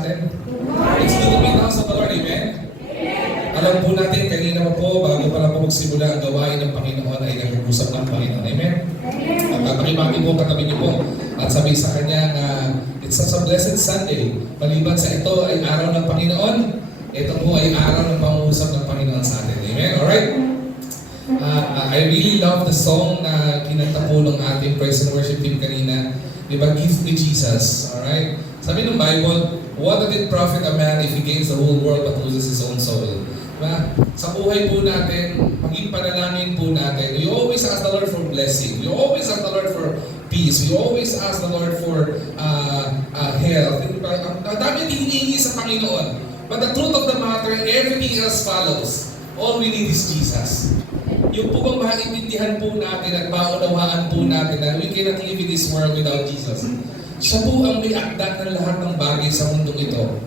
sa atin? It's good to be in the house of the Lord, amen? Alam po natin, kanina po, bago pa lang po magsimula ang gawain ng Panginoon ay nag-uusap ng Panginoon, amen? At pakibagi po katabi niyo po at sabi sa kanya na it's such a blessed Sunday. Maliban sa ito ay araw ng Panginoon, ito po ay araw ng pangusap ng Panginoon sa atin, amen? Alright? I really love the song na kinanta po ng ating praise and worship team kanina. Diba? Give me Jesus. Alright? Sabi ng Bible, what did it profit a man if he gains the whole world but loses his own soul? Diba? Sa buhay po natin, maging panalangin po natin, we always ask the Lord for blessing. We always ask the Lord for peace. We always ask the Lord for health. Diba? Ang dami hinihingi sa Panginoon. But the truth of the matter, everything else follows. All we need is Jesus. Yung po bang maintindihan po natin at maunawaan po natin na we cannot live in this world without Jesus. Siya po ang may akda ng lahat ng bagay sa mundong ito.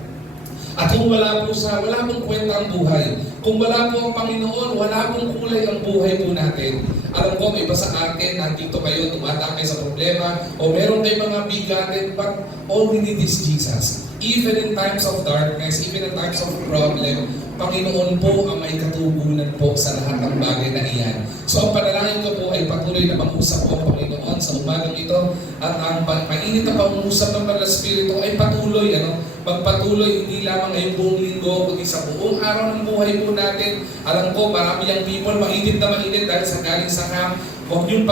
At kung wala po siya, wala pong kwenta ang buhay. Kung wala po ang Panginoon, wala pong kulay ang buhay po natin. Alam ko, may iba sa atin, nandito kayo, tumatake sa problema, o meron kayong mga bigatin, but all we need is Jesus. Even in times of darkness, even in times of problem, Panginoon po ang may katugunan po sa lahat ng bagay na iyan. So ang panalangin ko po ay patuloy na pag-usap po ang Panginoon sa umagang ito at ang mainit na pag-usap ng Banal Espiritu ay patuloy, magpatuloy hindi lamang ngayong buong linggo, kundi sa buong araw ng buhay po natin. Alam ko, marami ang people mainit na mainit dahil sa galing sa camp. Huwag niyong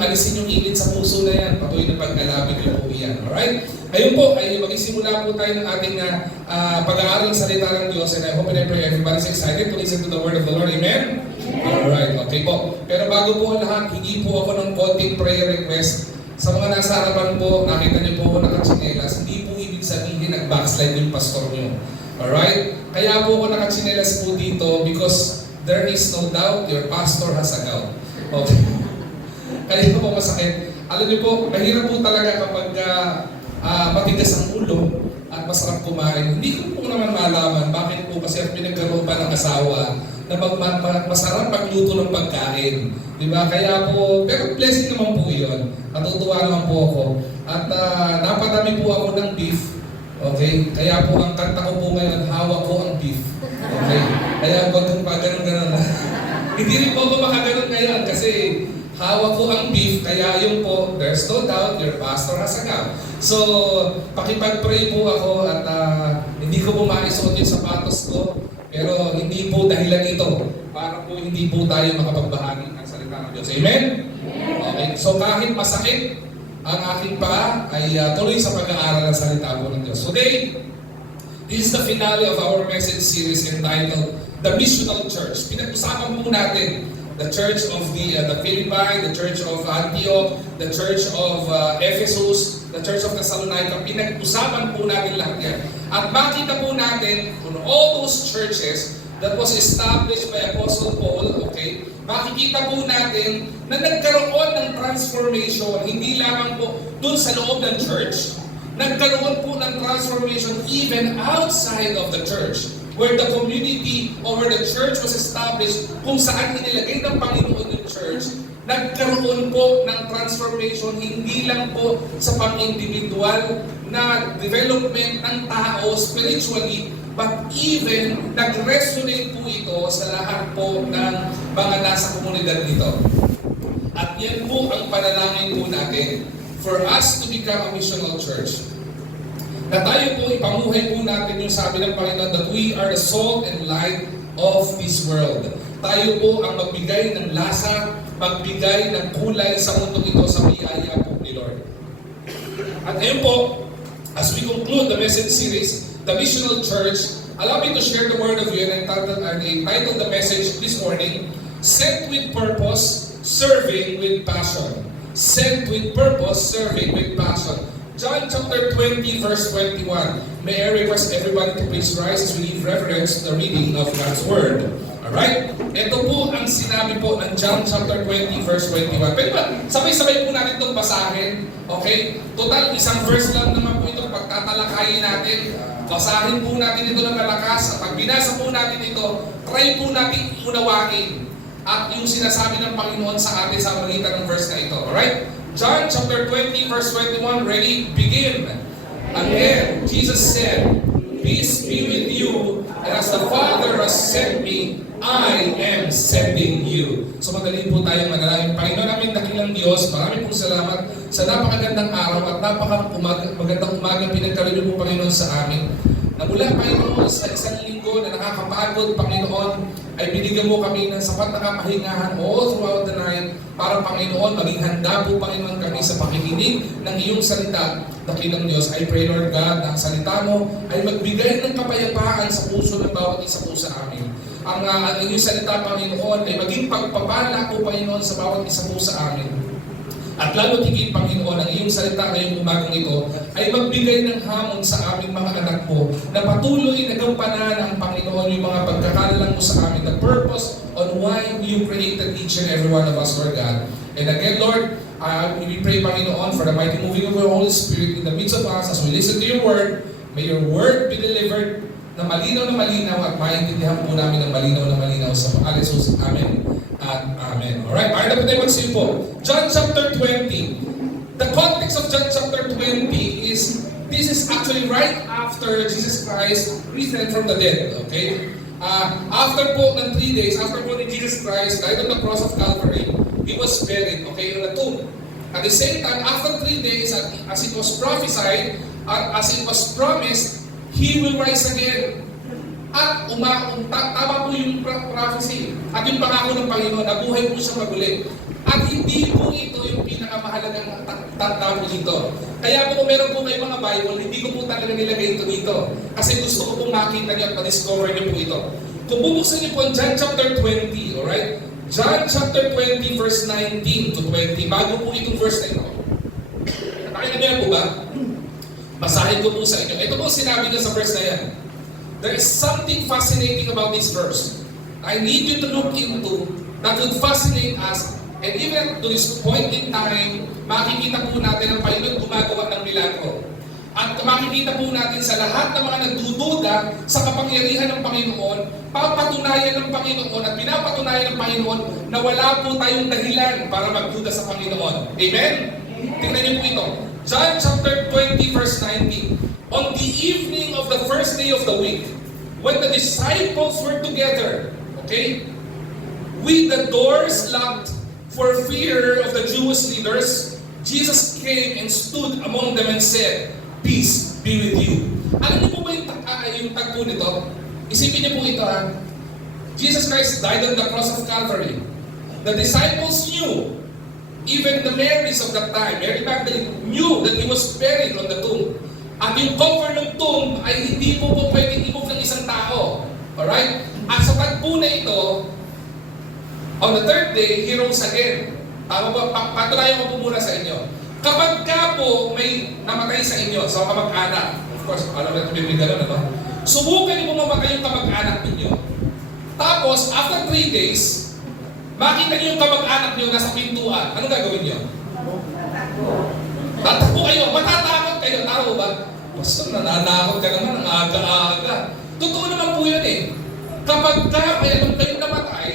alisin yung init sa puso na yan. Patuloy na pag-alapin niyo po yan. Alright? Ngayon po, ay magsisimula po tayo ng ating pag-aaral ng salita ng Diyos. And I hope and I pray everybody's excited to listen to the word of the Lord. Amen? Alright, okay po. Pero bago po ang lahat, hingi po ako ng konting prayer request. Sa mga nasa harapan po, nakita niyo po ako nakatsinelas. Hindi po ibig sabihin nag-backslide yung pastor niyo. Alright? Kaya po ako nakatsinelas po dito because there is no doubt your pastor has a gout. Okay. Kaya po masakit. Alam niyo po, mahirap po talaga kapag matigas ang ulo at masarap kumain. Hindi ko po naman malaman bakit po kasi pinagkaroon pa ng asawa na masarap magluto ng pagkain. Diba? Kaya po, pero blessing naman po yun. Natutuwa naman po ako. At napadami po ako ng beef. Okay? Kaya po ang kanta ko po ngayon, hawak ko ang beef. Okay? Kaya wag kang pa ganun-ganun. Hindi rin po ako makaganon ngayon kasi hawak ko ang beef, kaya yun po, there's no doubt your pastor has a gout. So, pakipag-pray po ako at hindi ko po maisuot yung sapatos ko, pero hindi po dahilan ito para po hindi po tayo makapagbahagi ng salita ng Diyos. Amen? Okay. So, kahit masakit ang aking paa, ay tuloy sa pag-aaral ng salita po ng Diyos. Today, this is the finale of our message series entitled The Missional Church. Pinag-usapan po natin the church of the Philippi, the church of Antioch, the church of Ephesus, the church of Thessalonica. Pinag-usapan po natin lahat yan. At makita po natin on all those churches that was established by Apostle Paul, okay, makikita po natin na nagkaroon ng transformation, hindi lamang po dun sa loob ng church. Nagkaroon po ng transformation even outside of the church, where the community over the church was established, kung saan inilagay ng Panginoon yung church, nagkaroon po ng transformation hindi lang po sa pang-individual na development ng tao spiritually, but even nag-resonate po ito sa lahat po ng mga nasa komunidad nito. At yan po ang panalangin po natin for us to become a missional church. Na tayo po, ipamuhay po natin yung sabi ng Panginoon that we are the salt and light of this world. Tayo po ang magbigay ng lasa, magbigay ng kulay sa mundong ito sa biyaya po ni Lord. At ngayon po, as we conclude the message series, The Missional Church, allow me to share the word of you and entitled the message this morning, Sent with Purpose, Serving with Passion. Sent with Purpose, Serving with Passion. John chapter 20, verse 21. May I request everybody to please rise as we give reverence to the reading of God's Word. Alright? Ito po ang sinabi po ng John chapter 20, verse 21. Pwede ba? Sabay-sabay po natin itong basahin. Okay? Total, isang verse lang naman po ito. Pagtatalakayin natin. Basahin po natin ito ng malakas. At pag binasa po natin ito, try po natin unawain at yung sinasabi ng Panginoon sa atin sa magitan ng verse na ito. Alright? John chapter 20, verse 21. Ready? Begin. Again, Jesus said, "Peace be with you, and as the Father has sent me, I am sending you." So madali po tayong manalangin. Panginoon namin dakilang Diyos, maraming pong salamat sa napakagandang araw at napakagandang umaga pinagkaloob niyo po, Panginoon, sa amin. Na mula, Panginoon, sa isang linggo na nakakapagod, Panginoon, ay binigyan mo kami ng sapat na kapahingahan all throughout the night para, Panginoon, maging handa po, Panginoon, kami sa pakikinig ng iyong salita. Dakilang Diyos, I pray, Lord God, na ang salita mo ay magbigay ng kapayapaan sa puso ng bawat isa po sa amin. Ang iyong salita, Panginoon, ay maging pagpapala po, Panginoon, sa bawat isa po sa amin. At lalo tigit, Panginoon, ang iyong salita ngayong umagang ito ay magbigay ng hamon sa aming mga anak po na patuloy na gampanan ang Panginoon yung mga pagkakalalang mo sa amin, the purpose on why you created each and every one of us, Lord God. And again, Lord, we pray, Panginoon, for the mighty moving of your Holy Spirit in the midst of us as we listen to your word. May your word be delivered na malinaw at maintindihan po namin ng malinaw sa pangalan ni Jesus. Amen at amen. Alright, para na po tayo magsipo. John chapter 20. The context of John chapter 20 is, this is actually right after Jesus Christ risen from the dead. Okay? After po ng 3 days, after po ni Jesus Christ died on the cross of Calvary, He was buried, okay, in a tomb. At the same time, after 3 days, as it was prophesied, as it was promised, He will rise again. At tama po yung prophecy at yung pangako ng Panginoon na buhay po siya maguli. At hindi po ito yung pinakamahalagang tatapos dito. Kaya po kung meron po kayo mga Bible, hindi ko po talaga nilagay ito dito. Kasi gusto ko pong makita niyo at ma-discover niyo po ito. Kung bubuksan niyo po ang John chapter 20, alright? John chapter 20 verse 19 to 20. Bago po itong verse na ito. Nakita niyo po ba? Basahin ko po sa inyo. Ito po sinabi niya sa verse na yan. There is something fascinating about this verse. I need you to look into that would fascinate us. And even to this point in time, makikita po natin ang Panginoon gumagawa ng milagro. At makikita po natin sa lahat ng mga nagdududa sa kapangyarihan ng Panginoon, papatunayan ng Panginoon at pinapatunayan ng Panginoon na wala po tayong dahilan para magduda sa Panginoon. Amen? Tingnan niyo po ito. John chapter 20 verse 19. On the evening of the first day of the week, when the disciples were together, okay, with the doors locked for fear of the Jewish leaders, Jesus came and stood among them and said, "Peace be with you." Alam niyo po ba yung tagpo nito? Isipin niyo po ito ha. Jesus Christ died on the cross of Calvary. The disciples knew, even the Marys of that time, Mary Magdalene, knew that He was buried on the tomb. At yung cover ng tomb ay hindi po pwedeng i-move ng isang tao. Alright? At sa tagpo na ito, on the third day, He rose again. Tama ba? Patunayan ko po muna sa inyo. Kapag ka po may namatay sa inyo, sa kamag-anak, of course, alam natin may gano'n, ano? Subukan niyo po mamatay yung kamag-anak ninyo. Tapos, after 3 days, makita niyo yung kamag-anak niyo nasa pintuan. Anong gagawin niyo? Tatakbo kayo, matatakot kayo, tao ba? Basta nananakot ka naman ang aga-aga. Totoo naman po yun eh. Kapag mayroon kayong namatay,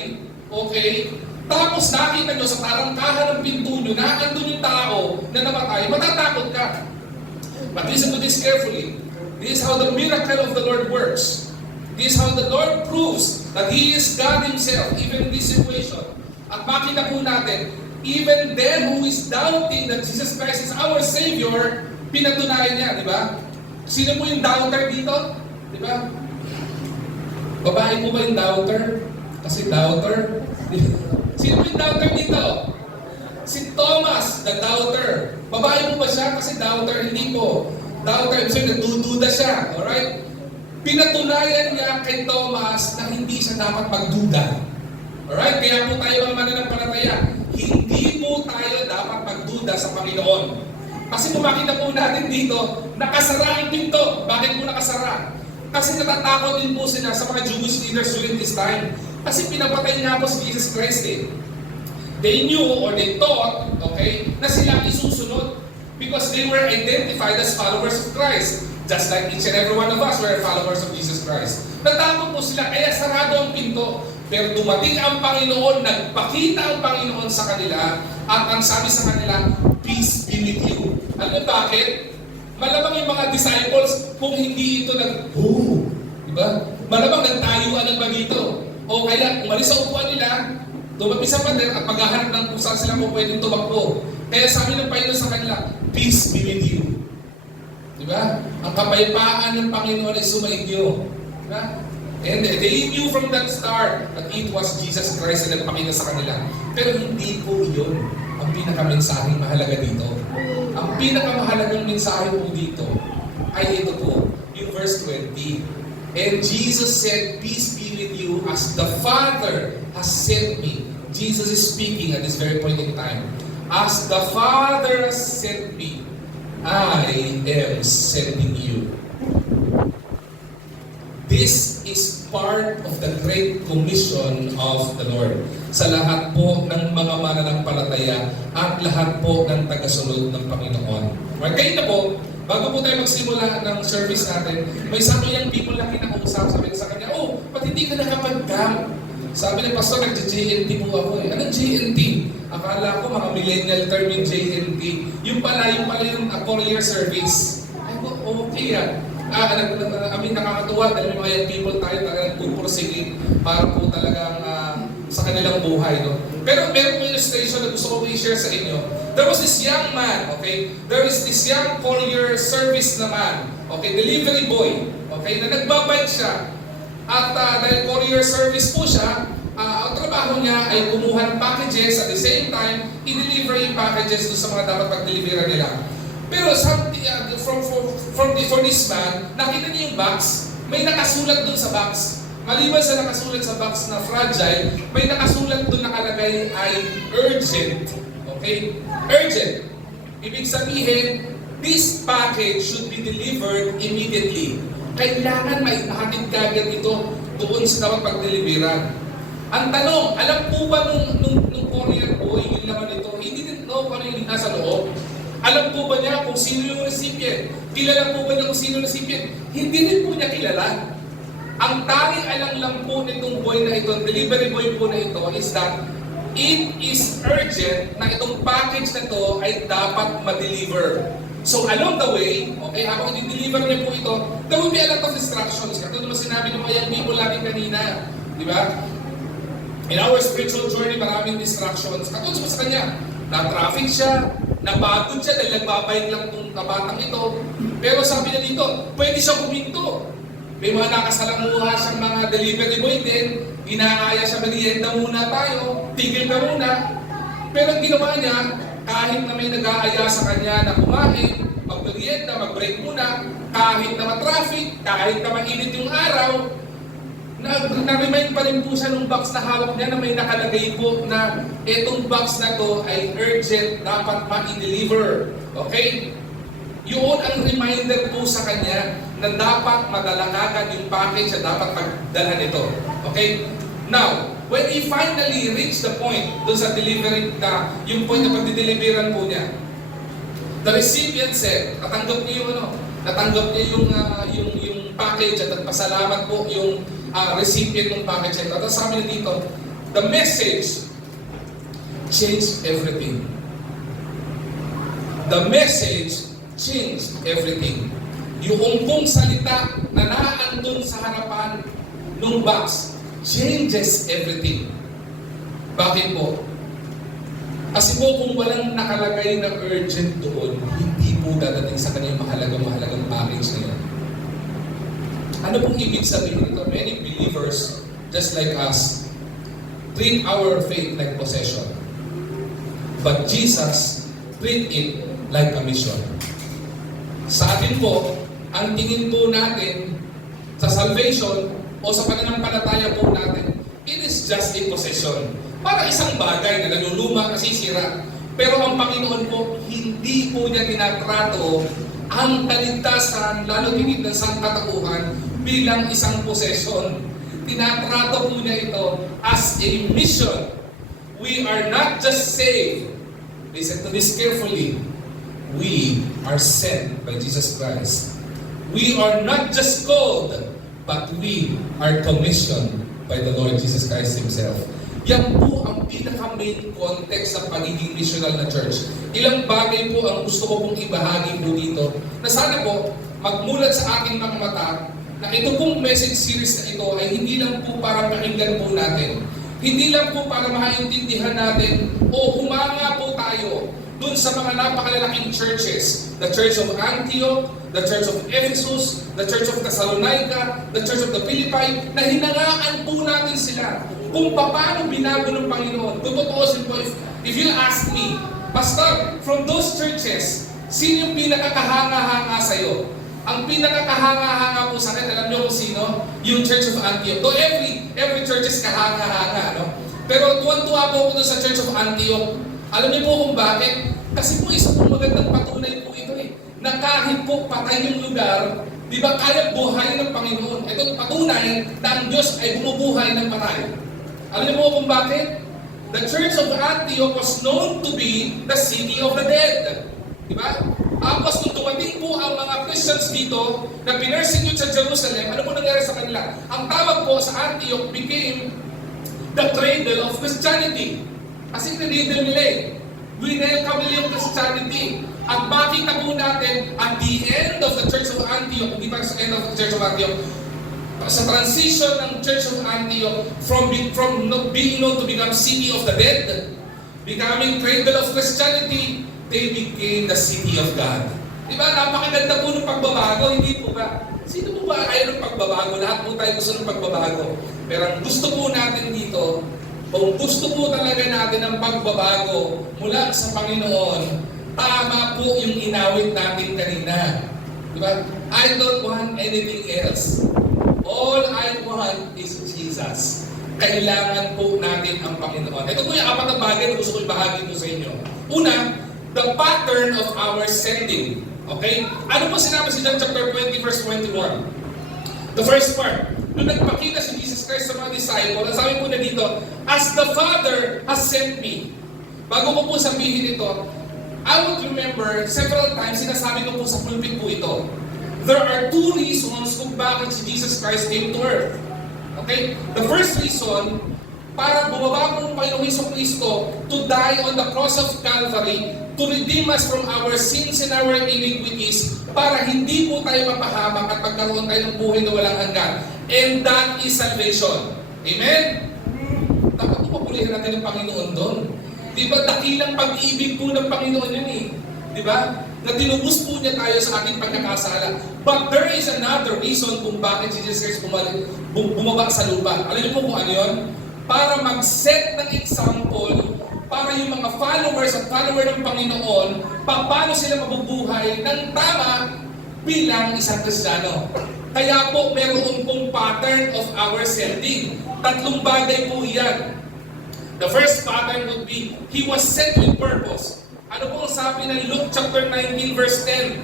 okay, tapos nakita nyo sa tarangkahan ng pinto nyo na andun yung tao na namatay, matatakot ka. But listen to this carefully. This is how the miracle of the Lord works. This is how the Lord proves that He is God Himself, even in this situation. At makita po natin, even them who is doubting that Jesus Christ is our Savior, pinatunayan niya, di ba? Sino po yung doubter dito? Di ba? Babae po ba yung doubter? Kasi doubter. Sino po yung doubter dito? Si Thomas, the doubter. Babae po ba siya? Kasi doubter, hindi po. Doubter, so nagdududa siya. Alright? Pinatunayan niya kay Thomas na hindi siya dapat magduda. Alright? Kaya po tayo mga mananampalataya, hindi po tayo dapat magduda sa Panginoon. Kasi kung makita po natin dito, nakasara ang pinto. Bakit po nakasara? Kasi natatakot din po sila sa mga Jewish leaders during this time. Kasi pinapatay nga po si Jesus Christ eh. They knew or they thought, okay, na sila isusunod because they were identified as followers of Christ. Just like each and every one of us were followers of Jesus Christ. Natakot po sila, kaya sarado ang pinto. Pero dumating ang Panginoon, nagpakita ang Panginoon sa kanila, at ang sabi sa kanila, "Peace be with you." Alam mo bakit? Malamang yung mga disciples, kung hindi ito diba? Malamang nagtayuan ng bagito. O kaya, umalis sa upuan nila, tumabi sa pader at maghahanap ng kung saan sila kung pwedeng tumakbo. Kaya sabi ng Panginoon sa kanila, peace be with you. Diba? Ang kapayapaan ng Panginoon ay sumainyo. Diba? And they knew from that start that it was Jesus Christ na nagpakita sa kanila. Pero hindi po iyon ang pinakamensaheng mahalaga dito. Ang pinakamahalagang mensahe po dito ay ito po, yung verse 20. And Jesus said, peace be with you as the Father has sent me. Jesus is speaking at this very point in time. As the Father has sent me, I am sending you. This is part of the Great Commission of the Lord. Sa lahat po ng mga mananampalataya at lahat po ng tagasunod ng Panginoon. Right, kayo na po, bago po tayo magsimula ng service natin, may sabi yung people na kinakausap, sabi sa kanya, oh, ba't hindi ka nakapag-camp? Sabi ng pastor, nag-JNT po ako eh. Anong JNT? Akala ko mga millennial term yung JNT. Yung pala yung 4-year service. Ay po, okay ah. Nakakatuwa dahil may mga young people tayo talagang pupursige para po talagang sa kanilang buhay. No? Pero meron po illustration na gusto ko i-share sa inyo. There was this young man, okay? There is this young 4-year service na man, okay? Delivery boy, okay? Na nagbabike siya. At dahil 4-year service po siya, ang trabaho niya ay kumuha ng packages at the same time, i-deliver yung packages doon sa mga dapat pag-deliver nila. Pero for this man, nakita niya yung box, may nakasulat doon sa box. Maliban sa nakasulat sa box na fragile, may nakasulat doon nakalagay ay urgent. Okay? Urgent. Ibig sabihin, this package should be delivered immediately. Kailangan maihatid kagad ito doon sa dapat pag-deliveran. Ang tanong, alam po ba nung courier boy, yung laman ito, he didn't know kung ano yung nasa loob. Alam po ba niya kung sino yung recipient? Kilala po ba niya kung sino yung recipient? Hindi rin po niya kilala. Ang tanging alam lang po nitong boy na ito, delivery boy po na ito, is that it is urgent na itong package na ito ay dapat ma-deliver. So along the way, okay, habang i-deliver niya po ito, there will be a lot of instructions. Katulad naman sinabi ng mga young people natin kanina. Di ba? In our spiritual journey, maraming distractions. Katulad naman sa kanya, na-traffic siya, napagod siya dahil nagbabayad lang itong kabatang ito. Pero sabi niya dito, pwede siya huminto. May mga nakasalanguha siyang mga delivery boy din, inaaya siya, merienda muna tayo, tigil ka muna. Pero ang ginawa niya, kahit na may nag-aaya sa kanya na kumain, mag-merienda, mag-break muna, kahit na ma-traffic, kahit na mainit yung araw, na-remind pa rin po siya ng box na hawak niya na may nakalagay po na itong box na to ay urgent, dapat ma-deliver. Okay? Yun ang reminder po sa kanya na dapat madala kagad yung package na dapat magdala nito. Okay? Now, when he finally reached the point doon sa delivery na yung point na pagdideliveran po niya, the recipient said, natanggap niya yung package at pasalamat po yung recipient ng package. At sabi niya dito, the message changed everything. The message changed everything. Yung pong salita na naandun sa harapan ng box changes everything. Bakit po? Kasi po kung walang nakalagay na urgent doon, hindi po dadating sa kanyang mahalagang package na yun. Ano pong ibig sabihin nito? Many believers, just like us, treat our faith like possession. But Jesus treat it like a mission. Sa atin po, ang tingin po natin sa salvation o sa pananampalataya po natin, it is just a possession. Para isang bagay na naluluma, nasisira. Pero ang Panginoon po, hindi po niya tinatrato ang kaligtasan, lalo tingin ng sangkatauhan, bilang isang possession. Tinatrato po niya ito as a mission. We are not just saved. Listen to this carefully. We are sent by Jesus Christ. We are not just called, but we are commissioned by the Lord Jesus Christ Himself. Yan po ang pinaka-main context sa pagiging missional na church. Ilang bagay po ang gusto ko pong ibahagi po dito na sana po magmulat sa aking mga mata na ito pong message series na ito ay hindi lang po para pakinggan po natin. Hindi lang po para makaintindihan natin o humanga po tayo dun sa mga napakalalaking churches. The Church of Antioch, the Church of Ephesus, the Church of Thessalonica, the Church of the Philippi, na hinangaan po natin sila kung paano binago ng Panginoon. Tututuosin po, if you ask me, Pastor, from those churches, sino yung pinakakahanga-hanga sa'yo? Ang pinakakahanga-hanga po sa akin, alam niyo kung sino? Yung Church of Antioch. Though every church is kahanga-hanga, no? Pero tuwan-tuwa po ako doon sa Church of Antioch. Alam niyo po kung bakit? Kasi po isa pong magandang patunay po ito na kahit po patay yung lugar, di ba kaya buhay ng Panginoon? Ito patunay na ang Diyos ay bumubuhay ng patay. Alam niyo po kung bakit? The Church of Antioch was known to be the city of the dead. Di ba? Tapos nung dumating po ang mga Christians dito na pinersecute sa Jerusalem, ano po nangyari sa kanila? Ang tawag po sa Antioch became the cradle of Christianity. Kasi cradle nila eh. Winelcome nila yung Christianity. At makita po natin at the end of the Church of Antioch, hindi pa sa end of the Church of Antioch, sa transition ng Church of Antioch from not being known to become city of the dead, becoming cradle of Christianity, they became the city of God. Diba? Napakaganda po ng pagbabago, hindi po ba? Sino po ba ayaw ng pagbabago? Lahat po tayo gusto ng pagbabago. Pero ang gusto po natin dito, kung gusto po talaga natin ng pagbabago mula sa Panginoon, tama po yung inawit natin kanina. Diba? I don't want anything else. All I want is Jesus. Kailangan po natin ang Panginoon. Ito po yung apat na bagay na gusto ko ibahagi po sa inyo. Una, the pattern of our sending. Okay? Ano po sinabi si John chapter 20 verse 21? The first part. Nung nagpakita si Jesus Christ sa mga disciple, ang sabi po na dito, as the Father has sent me. Bago ko po sabihin ito, I would remember several times, sinasabi ko po sa pulpit po ito, there are two reasons kung bakit si Jesus Christ came to earth. Okay? The first reason, para bumaba po ang Panginoong Jesucristo to die on the cross of Calvary, to redeem us from our sins and our iniquities, para hindi po tayo mapahamak at magkaroon tayo ng buhay na walang hanggan. And that is salvation. Amen? Dapat po papulihan natin ng Panginoon doon. Di ba, dakilang pag-ibig po ng Panginoon yun eh. Di ba? Na tinubos po niya tayo sa ating pagkakasala. But there is another reason kung bakit si Jesus Christ bumaba sa lupa. Alam niyo po kung ano yun? Para mag-set ng example para yung mga followers at follower ng Panginoon, paano sila mabubuhay ng tama bilang isang Kristiyano. Kaya po meron pong pattern of our sending. Tatlong bagay po yan. The first pattern would be, He was sent with purpose. Ano po ang sabi ng Luke chapter 19 verse 10?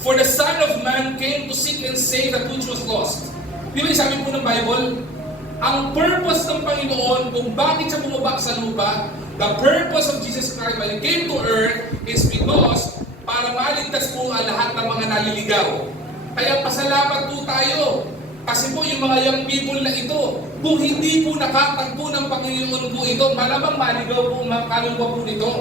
For the Son of Man came to seek and save that which was lost. Di ba yung sabi po ng Bible? Ang purpose ng Panginoon kung bakit siya bumaba sa lupa, the purpose of Jesus Christ when He came to earth is because para maligtas po ang lahat ng mga naliligaw. Kaya pasalamat po tayo. Kasi po yung mga young people na ito, kung hindi po nakatagpo ng Panginoon po ito, malamang maligaw po, makaluluwa po nito.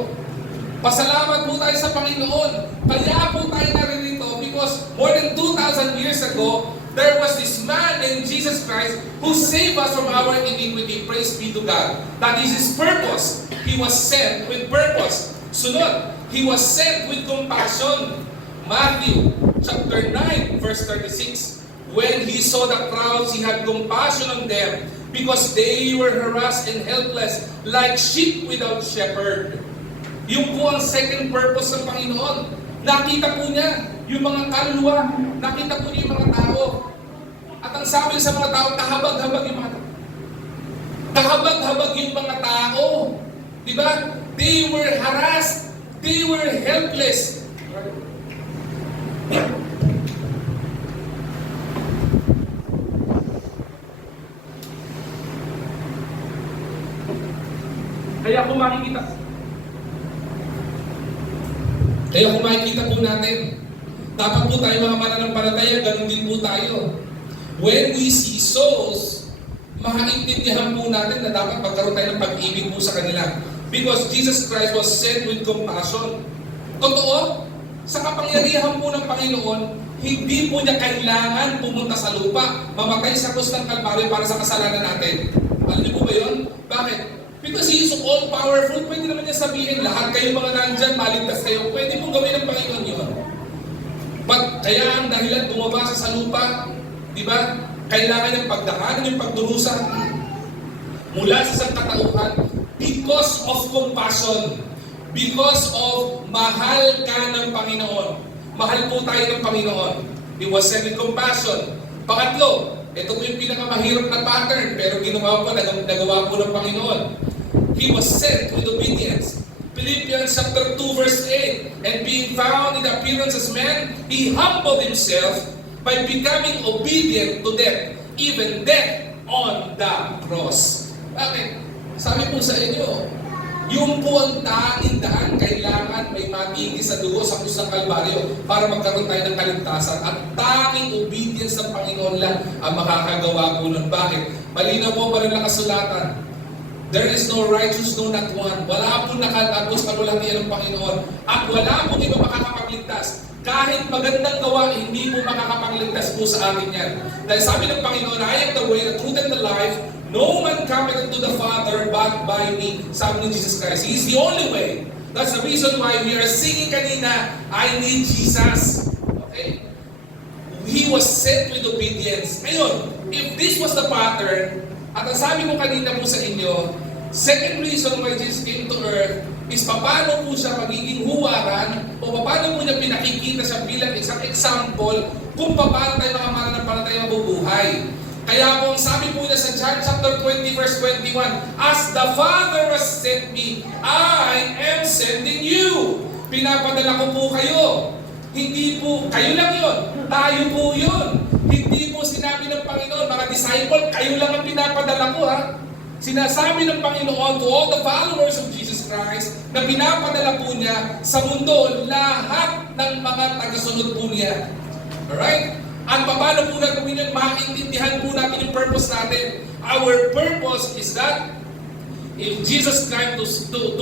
Pasalamat po tayo sa Panginoon. Kaya po tayo naririto because more than 2,000 years ago, there was this man named Jesus Christ who saved us from our iniquity. Praise be to God. That is His purpose. He was sent with purpose. Sunod, He was sent with compassion. Matthew chapter 9 verse 36. When He saw the crowds, He had compassion on them because they were harassed and helpless like sheep without shepherd. Yung po ang second purpose ng Panginoon. Nakita po niya yung mga kaluluwa. Nakita po niya yung mga tao. At ang sabi sa mga tao, kahabag-habag yung mga tao. Kahabag-habag yung mga tao. Diba? They were harassed. They were helpless. Kaya kung makikita po natin, dapat po tayo mga mananampalataya, ganun din po tayo. When we see souls, maintindihan po natin na dapat magkaroon tayo ng pag-ibig po sa kanila. Because Jesus Christ was sent with compassion. Totoo, sa kapangyarihan po ng Panginoon, hindi po niya kailangan pumunta sa lupa, mamatay sa krus ng Kalbaryo para sa kasalanan natin. Alam niyo po ba yun? Bakit? Because He is all-powerful. Pwede naman niya sabihin, lahat kayo mga nandyan, maligtas kayo. Pwede po gawin ng Panginoon yun. But kaya ang dahilan bumaba siya sa lupa, di ba? Kailangan niyang pagdaanan yung pagdurusa mula sa sangkatauhan because of compassion. Because of mahal ka ng Panginoon. Mahal po tayo ng Panginoon. He was sent with compassion. Pangatlo, ito po yung pinakamahirap na pattern, pero nagawa po ng Panginoon. He was sent with obedience. Philippians chapter 2 verse 8, and being found in the appearance as man, He humbled Himself by becoming obedient to death, even death on the cross. Bakit? Sabi po sa inyo, yung po ang tanging daan, kailangan may matindi sa dugo sa krus ng Kalbaryo para magkaroon tayo ng kaligtasan. At tanging obedience ng Panginoon lang ang makakagawa po nun. Bakit? Malinaw po ba rin nakasulatan? There is no righteous, no not one. Wala po nakatagos kalulatian ng Panginoon. At wala po iba makakapagligtas. Kahit magandang gawa, hindi po makakapagligtas po sa akin yan. Dahil sabi ng Panginoon, I am the way, the truth, and the life. No man cometh unto the Father but by me. Sabi ni Jesus Christ. He is the only way. That's the reason why we are singing kanina, I need Jesus. Okay? He was sent with obedience. Ngayon, if this was the pattern, at ang sabi ko kanina po sa inyo, second reason why Jesus came to earth is paano po siya magiging huwaran o paano po niya pinakikita siya bilang isang example kung paano tayo mga mananampalataya mabubuhay. Kaya po ang sabi po niya sa John chapter 20 verse 21, as the Father has sent me, I am sending you. Pinapadala ko po kayo. Hindi po, kayo lang yun. Tayo po yun. Hindi po sinabi ng Panginoon, mga disciple, kayo lang ang pinapadala ko ha. Sinasabi ng Panginoon to all the followers of Jesus Christ na pinapadala po niya sa mundo lahat ng mga tagasunod po niya. Alright? At paano po gagawin yun? Maintindihan po natin yung purpose natin. Our purpose is that if Jesus Christ came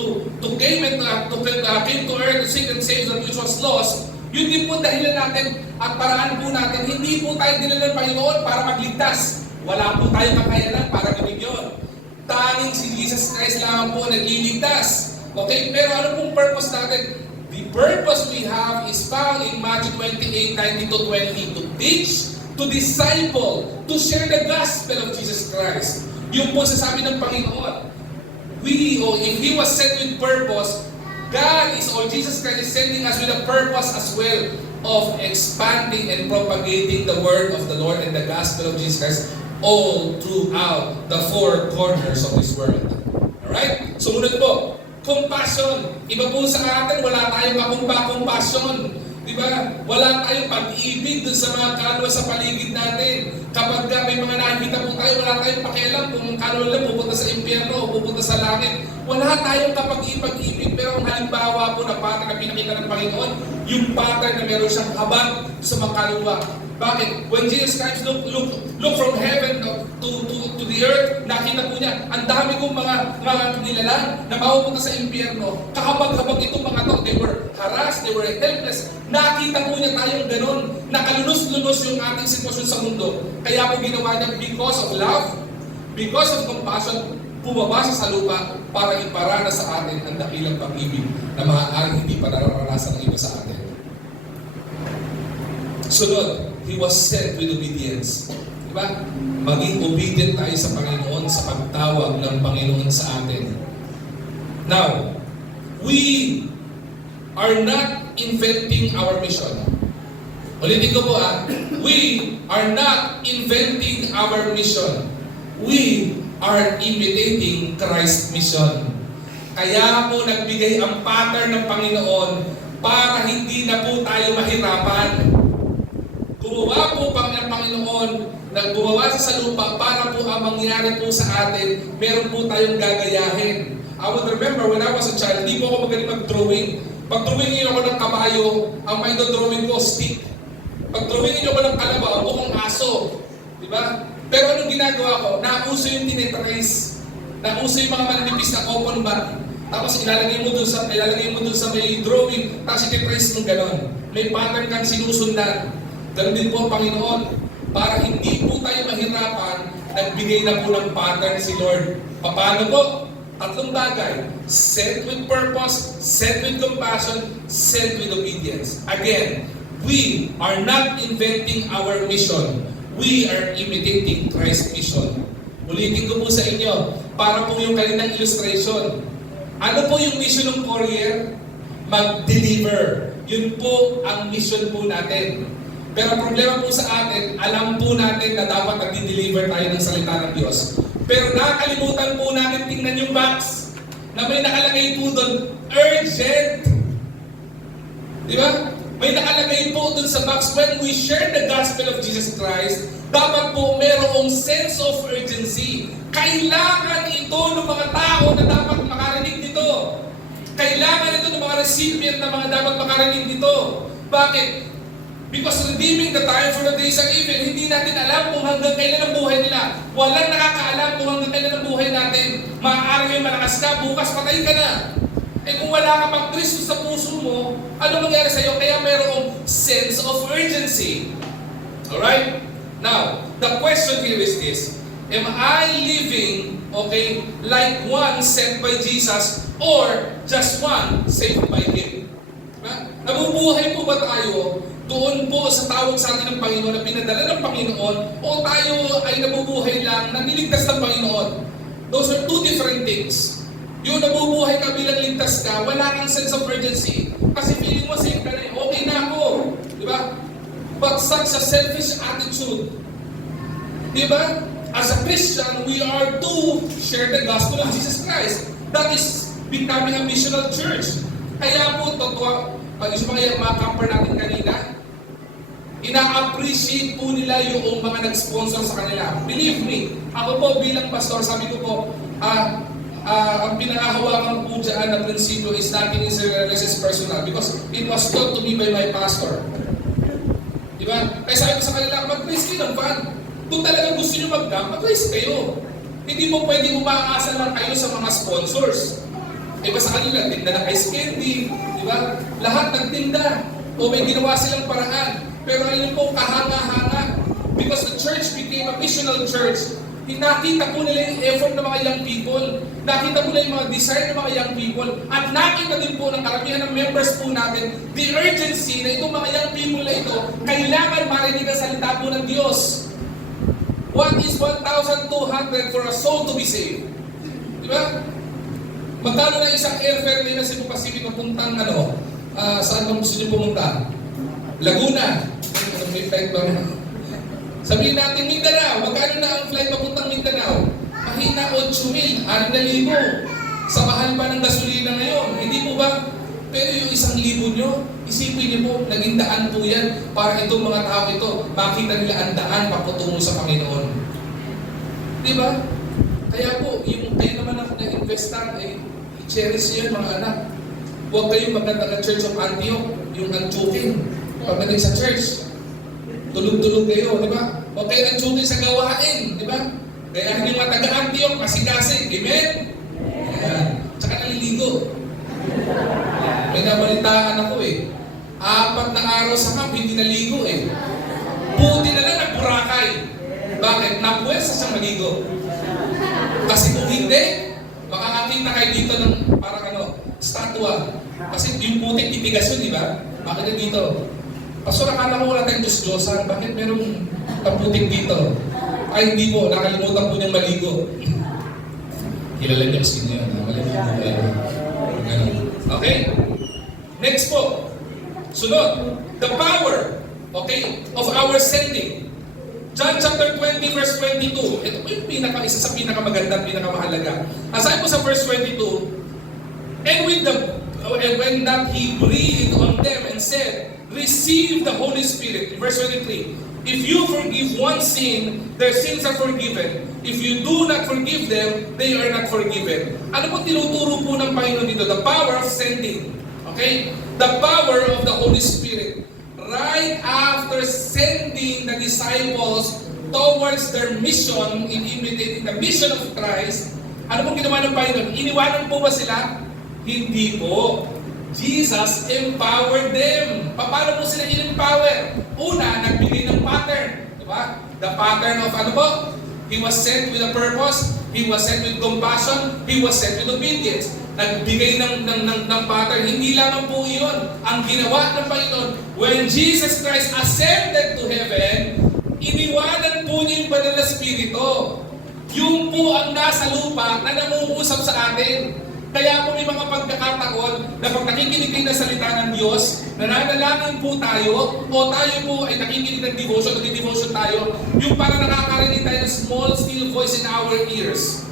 to earth to seek and save that which was lost, yun din po dahilan natin at paraan po natin. Hindi po tayo dinala ng Panginoon para magligtas. Wala po tayong kakayanan para gawin yun. Tanging si Jesus Christ lang po nagliligtas. Okay? Pero ano pong purpose natin? The purpose we have is found in Matthew 28:19-20 to teach, to disciple, to share the gospel of Jesus Christ. Yung po sasabi ng Panginoon. If He was sent with purpose, God is, or Jesus Christ is sending us with a purpose as well of expanding and propagating the word of the Lord and the gospel of Jesus Christ all throughout the four corners of this world. Alright? Sumunod po. Compassion. Iba po sa atin, wala tayong makumpa-compassion. Diba? Wala tayong pag-ibig dun sa mga kalwa sa paligid natin. Kapag may mga nakikita po tayo, wala tayong pakialam kung kalwa lang pupunta sa impyerno o pupunta sa langit. Wala tayong kapag-ibig. Pero ang halimbawa po na pattern na pinakita ng Panginoon, yung pattern na meron siyang habag sa mga kalwa. Bakit? When Jesus Christ look from heaven to the earth, nakita po niya, ang dami kong mga nilalang na mapupunta sa impyerno. Kahabag-habag itong mga to. They were harassed, they were helpless. Nakita po niya tayong ganun. Nakalunos-lunos yung ating sitwasyon sa mundo. Kaya po ginawa niya because of love, because of compassion, bumaba siya sa lupa para iparana sa atin ang dakilang pag-ibig na maaaring hindi pa nararanasan ng iba sa atin. Sunod, He was sent with obedience. Diba? Maging obedient tayo sa Panginoon sa pagtawag ng Panginoon sa atin. Now, we are not inventing our mission. Ulitin ko po we are not inventing our mission. We are imitating Christ's mission. Kaya po nagbigay ang pattern ng Panginoon para hindi na po tayo mahirapan. Gumawa po ng Panginoon, nagbumawa sa lupa para po ang mangyari po sa atin, meron po tayong gagayahin. I would remember when I was a child, hindi po ako magaling mag-drawing. Pag-drawing niyo ako ng kabayo, ang may drawing ko, stick. Pag-drawing niyo ako ng kalabaw, bukong aso. Diba? Pero anong ginagawa ko? Nauso yung tinetrace. Nauso yung mga manipis na coupon bag. Tapos ilalagay mo dun sa may drawing, tapos ititrace mo gano'n. May pattern kang sinusundan. Ganun din po ang Panginoon. Para hindi po tayo mahirapan, nagbigay na po ng pattern si Lord. Paano po? Tatlong bagay. Sent with purpose, sent with compassion, sent with obedience. Again, we are not inventing our mission. We are imitating Christ's mission. Ulitin ko po sa inyo, para po yung kanilang illustration. Ano po yung mission ng courier? Mag-deliver. Yun po ang mission po natin. Pero problema po sa atin, alam po natin na dapat nag-deliver tayo ng salita ng Diyos. Pero nakakalimutan po natin tingnan yung box na may nakalagay po doon, urgent. Di ba? May nakalagay po doon sa box, when we share the gospel of Jesus Christ, dapat po merong sense of urgency. Kailangan ito ng mga tao na dapat makarinig nito. Kailangan ito ng mga recipient na mga dapat makarinig nito. Bakit? Because redeeming the time for the days are evil. Hindi natin alam kung hanggang kailan ang buhay nila. Walang nakakaalam kung hanggang kailan ang buhay natin. Maaari ngayon malakas ka, bukas patay ka na. Eh kung wala ka pang Kristo sa puso mo, ano mangyari sa'yo? Kaya mayroong sense of urgency. Alright? Now, the question here is this. Am I living, okay, like one sent by Jesus or just one saved by Him? Nabubuhay po ba tayo doon po sa tawag sa atin ng Panginoon na pinadala ng Panginoon o tayo ay nabubuhay lang na niligtas ng Panginoon? Those are two different things. Yung nabubuhay ka bilang ligtas ka, wala kang sense of urgency. Kasi feeling mo safe ka na, okay na ako. Di ba? But such a selfish attitude. Di ba? As a Christian, we are to share the gospel of Jesus Christ. That is becoming a missional church. Kaya po, yung mga camper natin kanina, ina-appreciate po nila yung mga nag-sponsor sa kanila. Believe me, ako po bilang pastor, sabi ko po, ang pinangahawakan po dyan na prinsipyo is nothing is personal because it was taught to me by my pastor. Diba? Kaya sabi ko sa kanila, mag-praise kayo ng fan. Kung talagang gusto nyo mag-camp, mag-praise kayo. Hindi mo pwede umaasa lang kayo sa mga sponsors. Iba sa kanila, tinda ng ice candy, di ba? Lahat nagtinda. O may ginawa silang paraan. Pero ayun po, kahanga-hanga. Because the church became a missional church. Nakita po nila yung effort ng mga young people. Nakita po nila yung mga desire ng mga young people. At nakita din po ng karamihan ng members po natin, the urgency na itong mga young people na ito, kailangan marinig ang salita po ng Diyos. What is 1,200 for a soul to be saved? Di ba? Magkano na isang airfare na Cebu Pacific papuntang saan ba gusto niyo pumunta? Laguna. May flight ba? Sabihin natin Mindanao. Magkano na ang flight papuntang Mindanao? Mahina 8,000, 6,000. Sa mahal pa ng gasolina ngayon. Hindi po ba? Pero yung 1,000 nyo, isipin niyo po, naging daan po yan para itong mga tao ito, makita nila ang daan paputungo sa Panginoon. Di ba? Kaya po, yung kayo naman ang na-investan, cherish yun mga anak. Huwag kayong maganda ng Church of Antioch, yung Antioquin. Pagdating sa church, tulog-tulog kayo, di ba? Huwag kayo Antioquin sa gawain, di ba? Kaya yung mga taga-Antioch, kasi-kasi, amen? Ayan. Tsaka naliligo. May nabalitaan ako 4 na araw sa camp, hindi naligo Buti na lang nagburakay. Bakit? Napuwersa siyang maligo. Kasi kung hindi, makakakita kayo dito ng parang statwa. Kasi yung putik titigas yun, di ba? Bakit na dito? Pastor, akala ko wala tayong Diyos-Diyosan. Bakit merong putik dito? Ay, hindi po. Nakalimutan po niyang maligo. Kilala niyo kasi niya. Nakalimutan po yan. Okay? Next po. Sunod. The power, okay, of our sending. John chapter 20 verse 22. Ito po yung isa sa pinakamaganda, pinakamahalaga. Aside po sa verse 22, and when that He breathed on them and said, receive the Holy Spirit. Verse 23, if you forgive one sin, their sins are forgiven. If you do not forgive them, they are not forgiven. Ano po tinuturo po ng Panginoon dito? The power of sending. Okay? The power of the Holy Spirit. Right after sending the disciples towards their mission in imitating the mission of Christ, ano pong ginawa ng Panginoon? Iniwanan po ba sila? Hindi po. Jesus empowered them. Paano po sila in-empower? Una, nagbigay ng pattern. Diba? The pattern of ano po? He was sent with a purpose. He was sent with compassion. He was sent with obedience. Nagbigay ng pattern. Hindi lamang po iyon. Ang ginawa ng Panginoon, when Jesus Christ ascended to heaven, iniwanan po niya yung banal na Espiritu. Yung po ang nasa lupa na namumuusap sa atin. Kaya po may mga pagkakataon na pag nakikinig kayo ng salita ng Diyos, nananalangin po tayo, o tayo po ay nakikinig ng devotion, nag-devotion tayo, yung parang nakakarinig tayo ng small, still voice in our ears.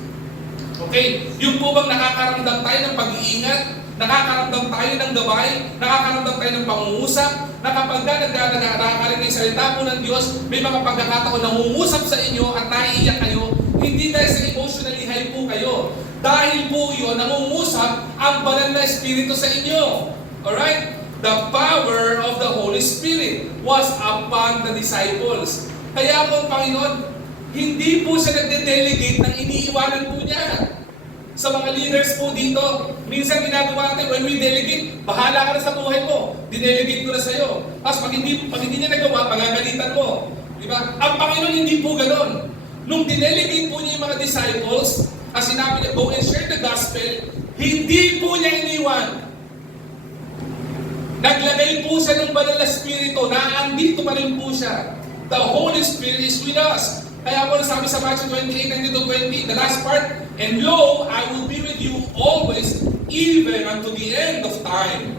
Okay? Yung po bang nakakaramdam tayo ng pag-iingat, nakakaramdam tayo ng gabay, nakakaramdam tayo ng pangungusap, na kapag nakakarinig ng salita po ng Diyos, may mga pagkakataon na nangungusap sa inyo at naiiyak kayo, hindi dahil sa emotionally high po kayo. Dahil po yun, nangungusap ang banal na Espiritu sa inyo. Alright? The power of the Holy Spirit was upon the disciples. Kaya po, Panginoon, hindi po siya nagde-delegate ng iniiwanan po niya. Sa mga leaders po dito, minsan ginagawa natin, when we delegate, bahala ka na sa buhay mo. Didelegate ko na sa'yo. Tapos pag hindi niya nagawa, pagagalitan mo. Diba? Ang Panginoon hindi po ganon. Nung dinelegate po niya yung mga disciples, as sinabi niya, go and share the gospel, hindi po niya iniwan. Naglagay po siya ng banal na Espiritu, naandito pa rin po siya. The Holy Spirit is with us. Kaya po nasabi sa Matthew 28:19-20, the last part, and lo, I will be with you always, even unto the end of time.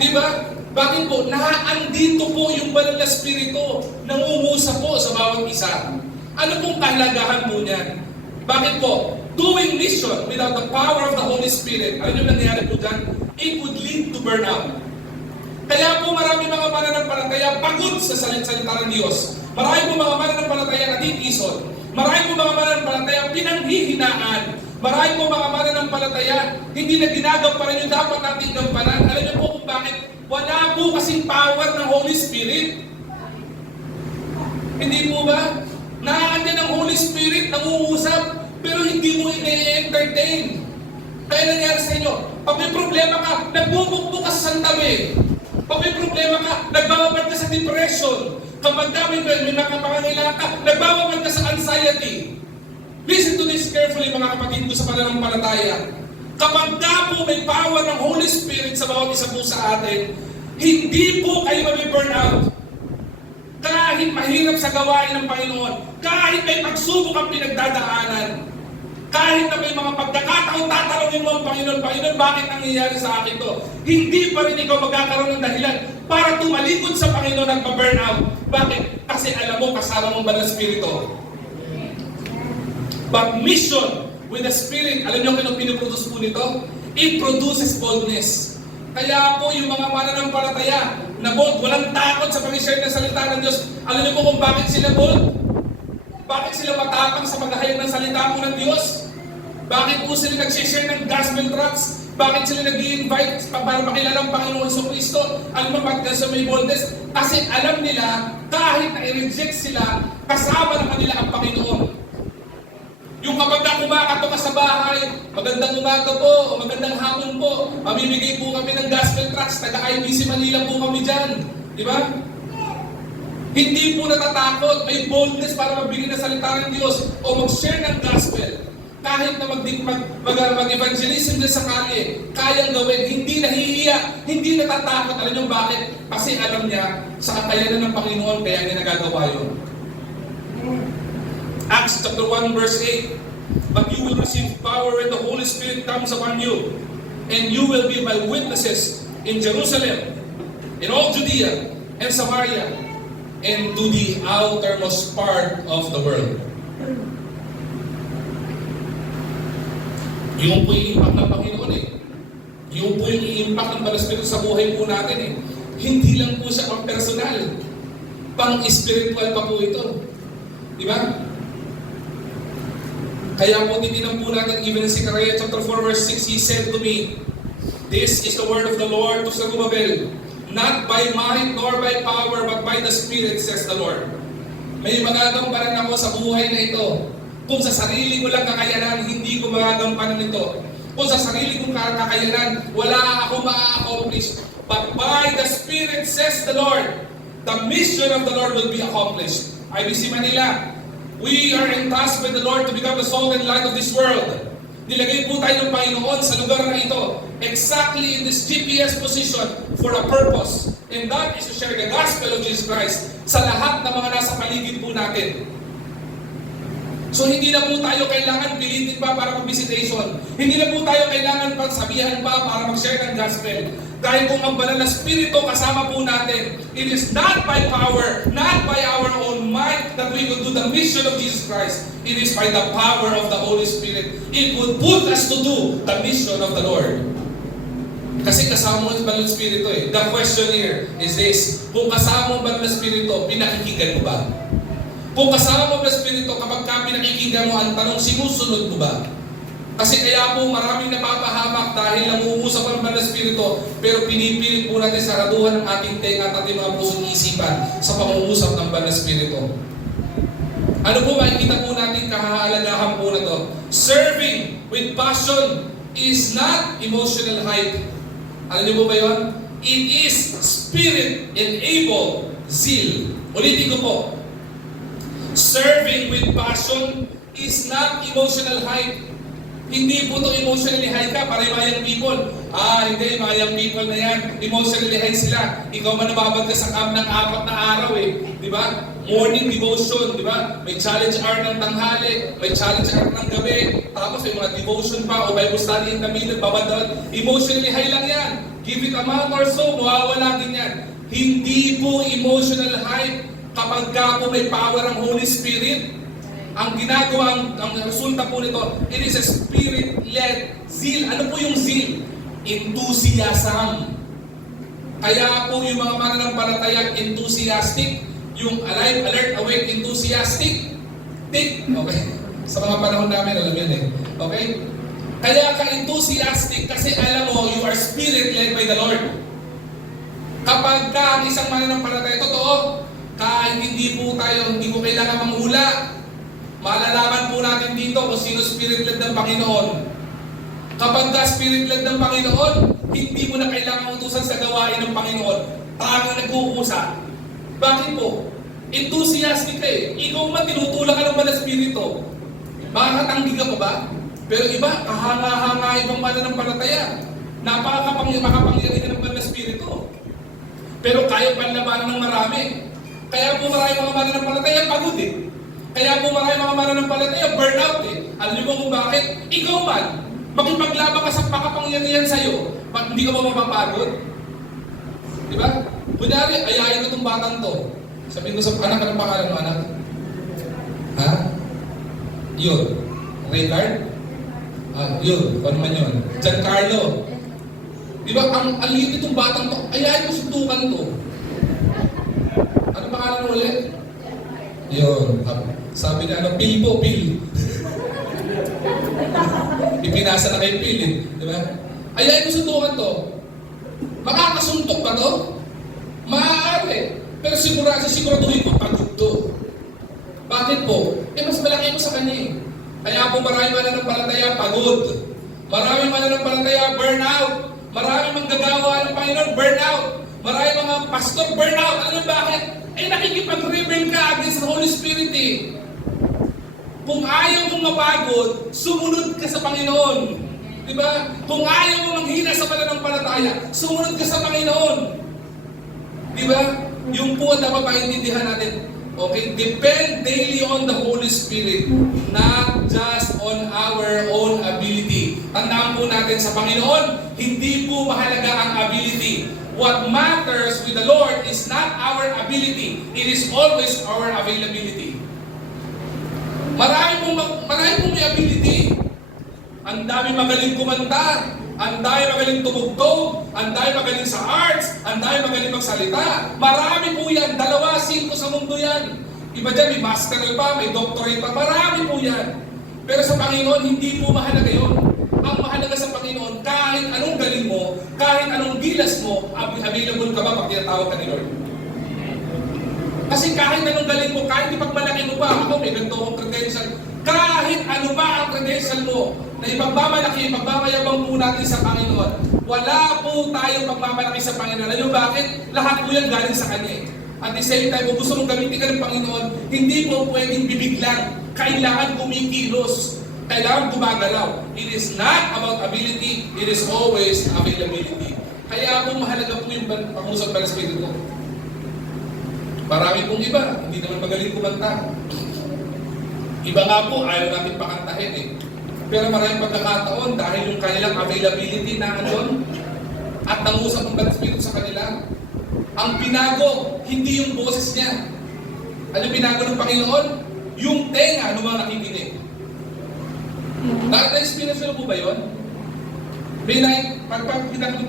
Diba? Bakit po? Naandito po yung banal na Espiritu, nangungusap po sa bawat isa. Ano pong kahalagahan po niyan? Bakit po? Doing mission without the power of the Holy Spirit, ano yung nangyayari po dyan? It would lead to burnout. Kaya po marami mga mananampalataya pagod sa salita ng Diyos. Marami po mga mananampalataya natitison. Marami po mga mananampalataya pinanghihinaan. Marami po mga mananampalataya hindi na ginagampanan yung dapat natin gampanan. Alam niyo po kung bakit? Wala po kasing power ng Holy Spirit. Hindi po ba? Nakakanya ng Holy Spirit, nangungusap, pero hindi mo i-entertain. Kaya nangyari sa inyo, pag may problema ka, nagbubukbuk ka sa santabi. Pag may problema ka, nagbababad ka sa depression. Kapag may mga pangangailangan ka, nagbababad ka sa anxiety. Listen to this carefully mga kapatid ko sa pananampalataya. Kapag po may power ng Holy Spirit sa bawat isa po sa atin, hindi po kayo mabiburn out. Kahit mahirap sa gawain ng Panginoon, kahit may pagsubok ang pinagdadaanan, kahit na may mga pagkakataon, tatanungin mo ang Panginoon, Panginoon, bakit nangyayari sa akin to? Hindi pa rin ikaw magkakaroon ng dahilan para tumalikod sa Panginoon at ma-burn out. Bakit? Kasi alam mo, kasama mong banal Espiritu. But mission with the Spirit, alam niyo kung pinoproduce po nito? It produces boldness. Kaya po yung mga mananampalataya na bold, walang takot sa pag-share ng salita ng Diyos. Alam niyo po kung bakit sila bold? Bakit sila matapang sa paghahayag ng salita po ng Diyos? Bakit po sila nag-share ng gospel tracts? Bakit sila nag-i-invite para makilala ang Panginoon sa Kristo? Alam mo bakit sa may boldness? Kasi alam nila, kahit na i-reject sila, kasama naman nila ang Panginoon. Yung kapag kumakato ka sa bahay, magandang umaga po, o magandang hapon po, mamimigay po kami ng gospel tracts, taga-IBC Manila po kami dyan. Di ba? Hindi po natatakot, may boldness para magbigay ng salita ng Diyos o mag-share ng gospel. Kahit na mag-evangelism din sa kalye, kayang gawin, hindi nahihiya, hindi natatakot. Alam niyo bakit? Kasi alam niya, sa kakayanan ng Panginoon, kaya niya nagagawa yun. Acts chapter 1 verse 8, but you will receive power when the Holy Spirit comes upon you, and you will be my witnesses in Jerusalem, in all Judea and Samaria, and to the outermost part of the world. Yung po yung impact ng Panginoon eh. Yung po yung impact ng Banal Espiritu sa buhay po natin eh. Hindi lang po siya pang personal. Pang-spiritual pa po ito. Di ba? Kaya po titinan po natin even in Zechariah chapter 4 verse 6, He said to me, this is the word of the Lord to Zerubbabel, not by might nor by power, but by the Spirit, says the Lord. May magagampanan ako sa buhay na ito. Kung sa sarili ko lang kakayanan, hindi ko magagampanan ito. Kung sa sarili kong kakayanan, wala ako ma-accomplish. But by the Spirit, says the Lord, the mission of the Lord will be accomplished. IBC Manila, we are entrusted with the Lord to become the salt and light of this world. Nilagay po tayo ng Panginoon sa lugar na ito, exactly in this GPS position for a purpose. And that is to share the gospel of Jesus Christ sa lahat ng mga nasa paligid po natin. So hindi na po tayo kailangan pilitin pa para mag-visitation. Hindi na po tayo kailangan pagsabihan pa para mag-share ng gospel. Dahil kung ang banal na spirito kasama po natin, it is not by power, not by our own might that we will do the mission of Jesus Christ. It is by the power of the Holy Spirit. It would put us to do the mission of the Lord. Kasi kasama mo ang banal na spirito eh. The question here is this, kung kasama mo ang banal na spirito, pinakikinggan mo ba? Kung kasama mo ang spirito, kapag ka pinakikinggan mo, ang tanong, sinusunod mo ba? Kasi kaya po maraming napapahamak dahil nanguusap ang banal na spirito, pero pinipilit po natin saraduhan ang ating tenga at ating mga pusong isipan sa pangungusap ng banal na spirito. Ano po makikita po natin kahalagahan po na to? Serving with passion is not emotional hype. Alam niyo po ba yun? It is spirit-enabled zeal. Ulitin ko po. Serving with passion is not emotional hype. Hindi po ito emotionally high ka, para mayang people. Hindi, mayang people na yan. Emotionally high sila. Ikaw man nababag ka sa camp ng 4 na araw eh. Di ba? Morning devotion, di ba? May challenge hour ng tanghali, may challenge hour ng gabi. Tapos may mga devotion pa o Bible study in the middle, babadal. Emotionally high lang yan. Give it a month or so, mawawala din yan. Hindi po emotional high kapag ka po may power ang Holy Spirit. Ang ginagawa, ang resulta po nito, it is a spirit-led zeal. Ano po yung zeal? Enthusiasm. Kaya po yung mga mananampalatayang enthusiastic, yung alive, alert, awake, enthusiastic, okay? Sa mga panahon namin, alam yan eh. Okay? Kaya ka-enthusiastic kasi alam mo, you are spirit-led by the Lord. Kapag ka ang isang mananampalataya, totoo, kahit hindi po tayo, hindi ko kailangan manghula, malalaman po natin dito kung sino spirit-led ng Panginoon. Kapag ka spirit-led ng Panginoon, hindi mo na kailangan utusan sa gawain ng Panginoon. Tanging nag-uusa. Bakit po? Enthusiastic ka eh. Ikaw man, tinutulak ka ng banal na spirito. Makakatanggi ka pa ba? Pero iba, kahanga-hanga ibang mananampalataya. Makapangyarihan ng banal na spirito. Pero kaya panlabanan ng marami. Kaya po marami mga mananampalataya pagod eh. Kaya po marami mga mananampalataya burnout eh. Alam niyo po kung bakit? Ikaw man, makipaglaban ka sa makapangyarihan sa'yo, hindi ka ba mapapagod? Diba? Kunyari, ayayin ko itong batang to. Sabihin ko sa anak, anong pangalan mo anak? Ha? Yun. Raycard? Yun. Ano man yun? Giancarlo. Diba? Ang liit itong batang to. Ayayin ko suntukan to. Anong pangalan mo ulit? Yun. Sabi na ano, Pil po, Pil. Ipinasa na kay Pil eh. Diba? Ayayin ko suntukan to. Makakasuntok ba to? Maaari. Pero siguraduhin ko pagod to. Bakit po? Mas malaki mo sa kanya eh. Kaya po marami mananampalataya pagod. Marami mananampalataya burnout. Marami manggagawa ng Panginoon burnout. Marami mga pastor burnout. Alam mo bakit? Nakikipag-rebel ka against the Holy Spirit eh. Kung ayaw mong mapagod, sumunod ka sa Panginoon. Diba? Kung ayaw mo manghina sa pananampalataya, sumunod ka sa Panginoon. Diba? Yung po dapat maintindihan natin. Okay? Depend daily on the Holy Spirit, not just on our own ability. Tandaan po natin sa Panginoon, hindi po mahalaga ang ability. What matters with the Lord is not our ability. It is always our availability. Marami pong may ability. Ang dami magaling kumanta, ang dami magaling tumugtog, ang dami magaling sa arts, ang dami magaling magsalita. Marami po yan. 2-5 sa mundo yan. Iba dyan, may master pa, may doctorate pa. Marami po yan. Pero sa Panginoon, hindi po mahalaga yun. Ang mahalaga sa Panginoon, kahit anong galing mo, kahit anong bilas mo, available ka ba pag tinatawag ka ni Lord? Kasi Kasi kahit anong galing mo, kahit ipagmalaki mo pa, ako may ganito akong credential, kahit ano ba ang credential mo, na ipagmamalaki, ipagmamayabang po natin sa Panginoon, wala po tayong pagmamalaki sa Panginoon. Alam nyo bakit? Lahat po yan galing sa Kanya. At the same time, kung gusto mong gamitin ka ng Panginoon, hindi po pwedeng bibig lang. Kailangan kumikilos. Kailangan gumagalaw. It is not about ability, it is always availability. Kaya po mahalaga po yung pangusap ng Espiritu. Marami pong iba, hindi naman magaling kumanta. Iba nga po, ayaw natin pakantahin eh. Pero maraming pagkakataon dahil yung kanilang availability na andun at nangusap ang Espiritu sa kanila, ang binago, hindi yung boses niya. Ano yung binago ng Panginoon? Yung tenga, ano mga nakikinig. Na-experience nyo po ba yun? May pag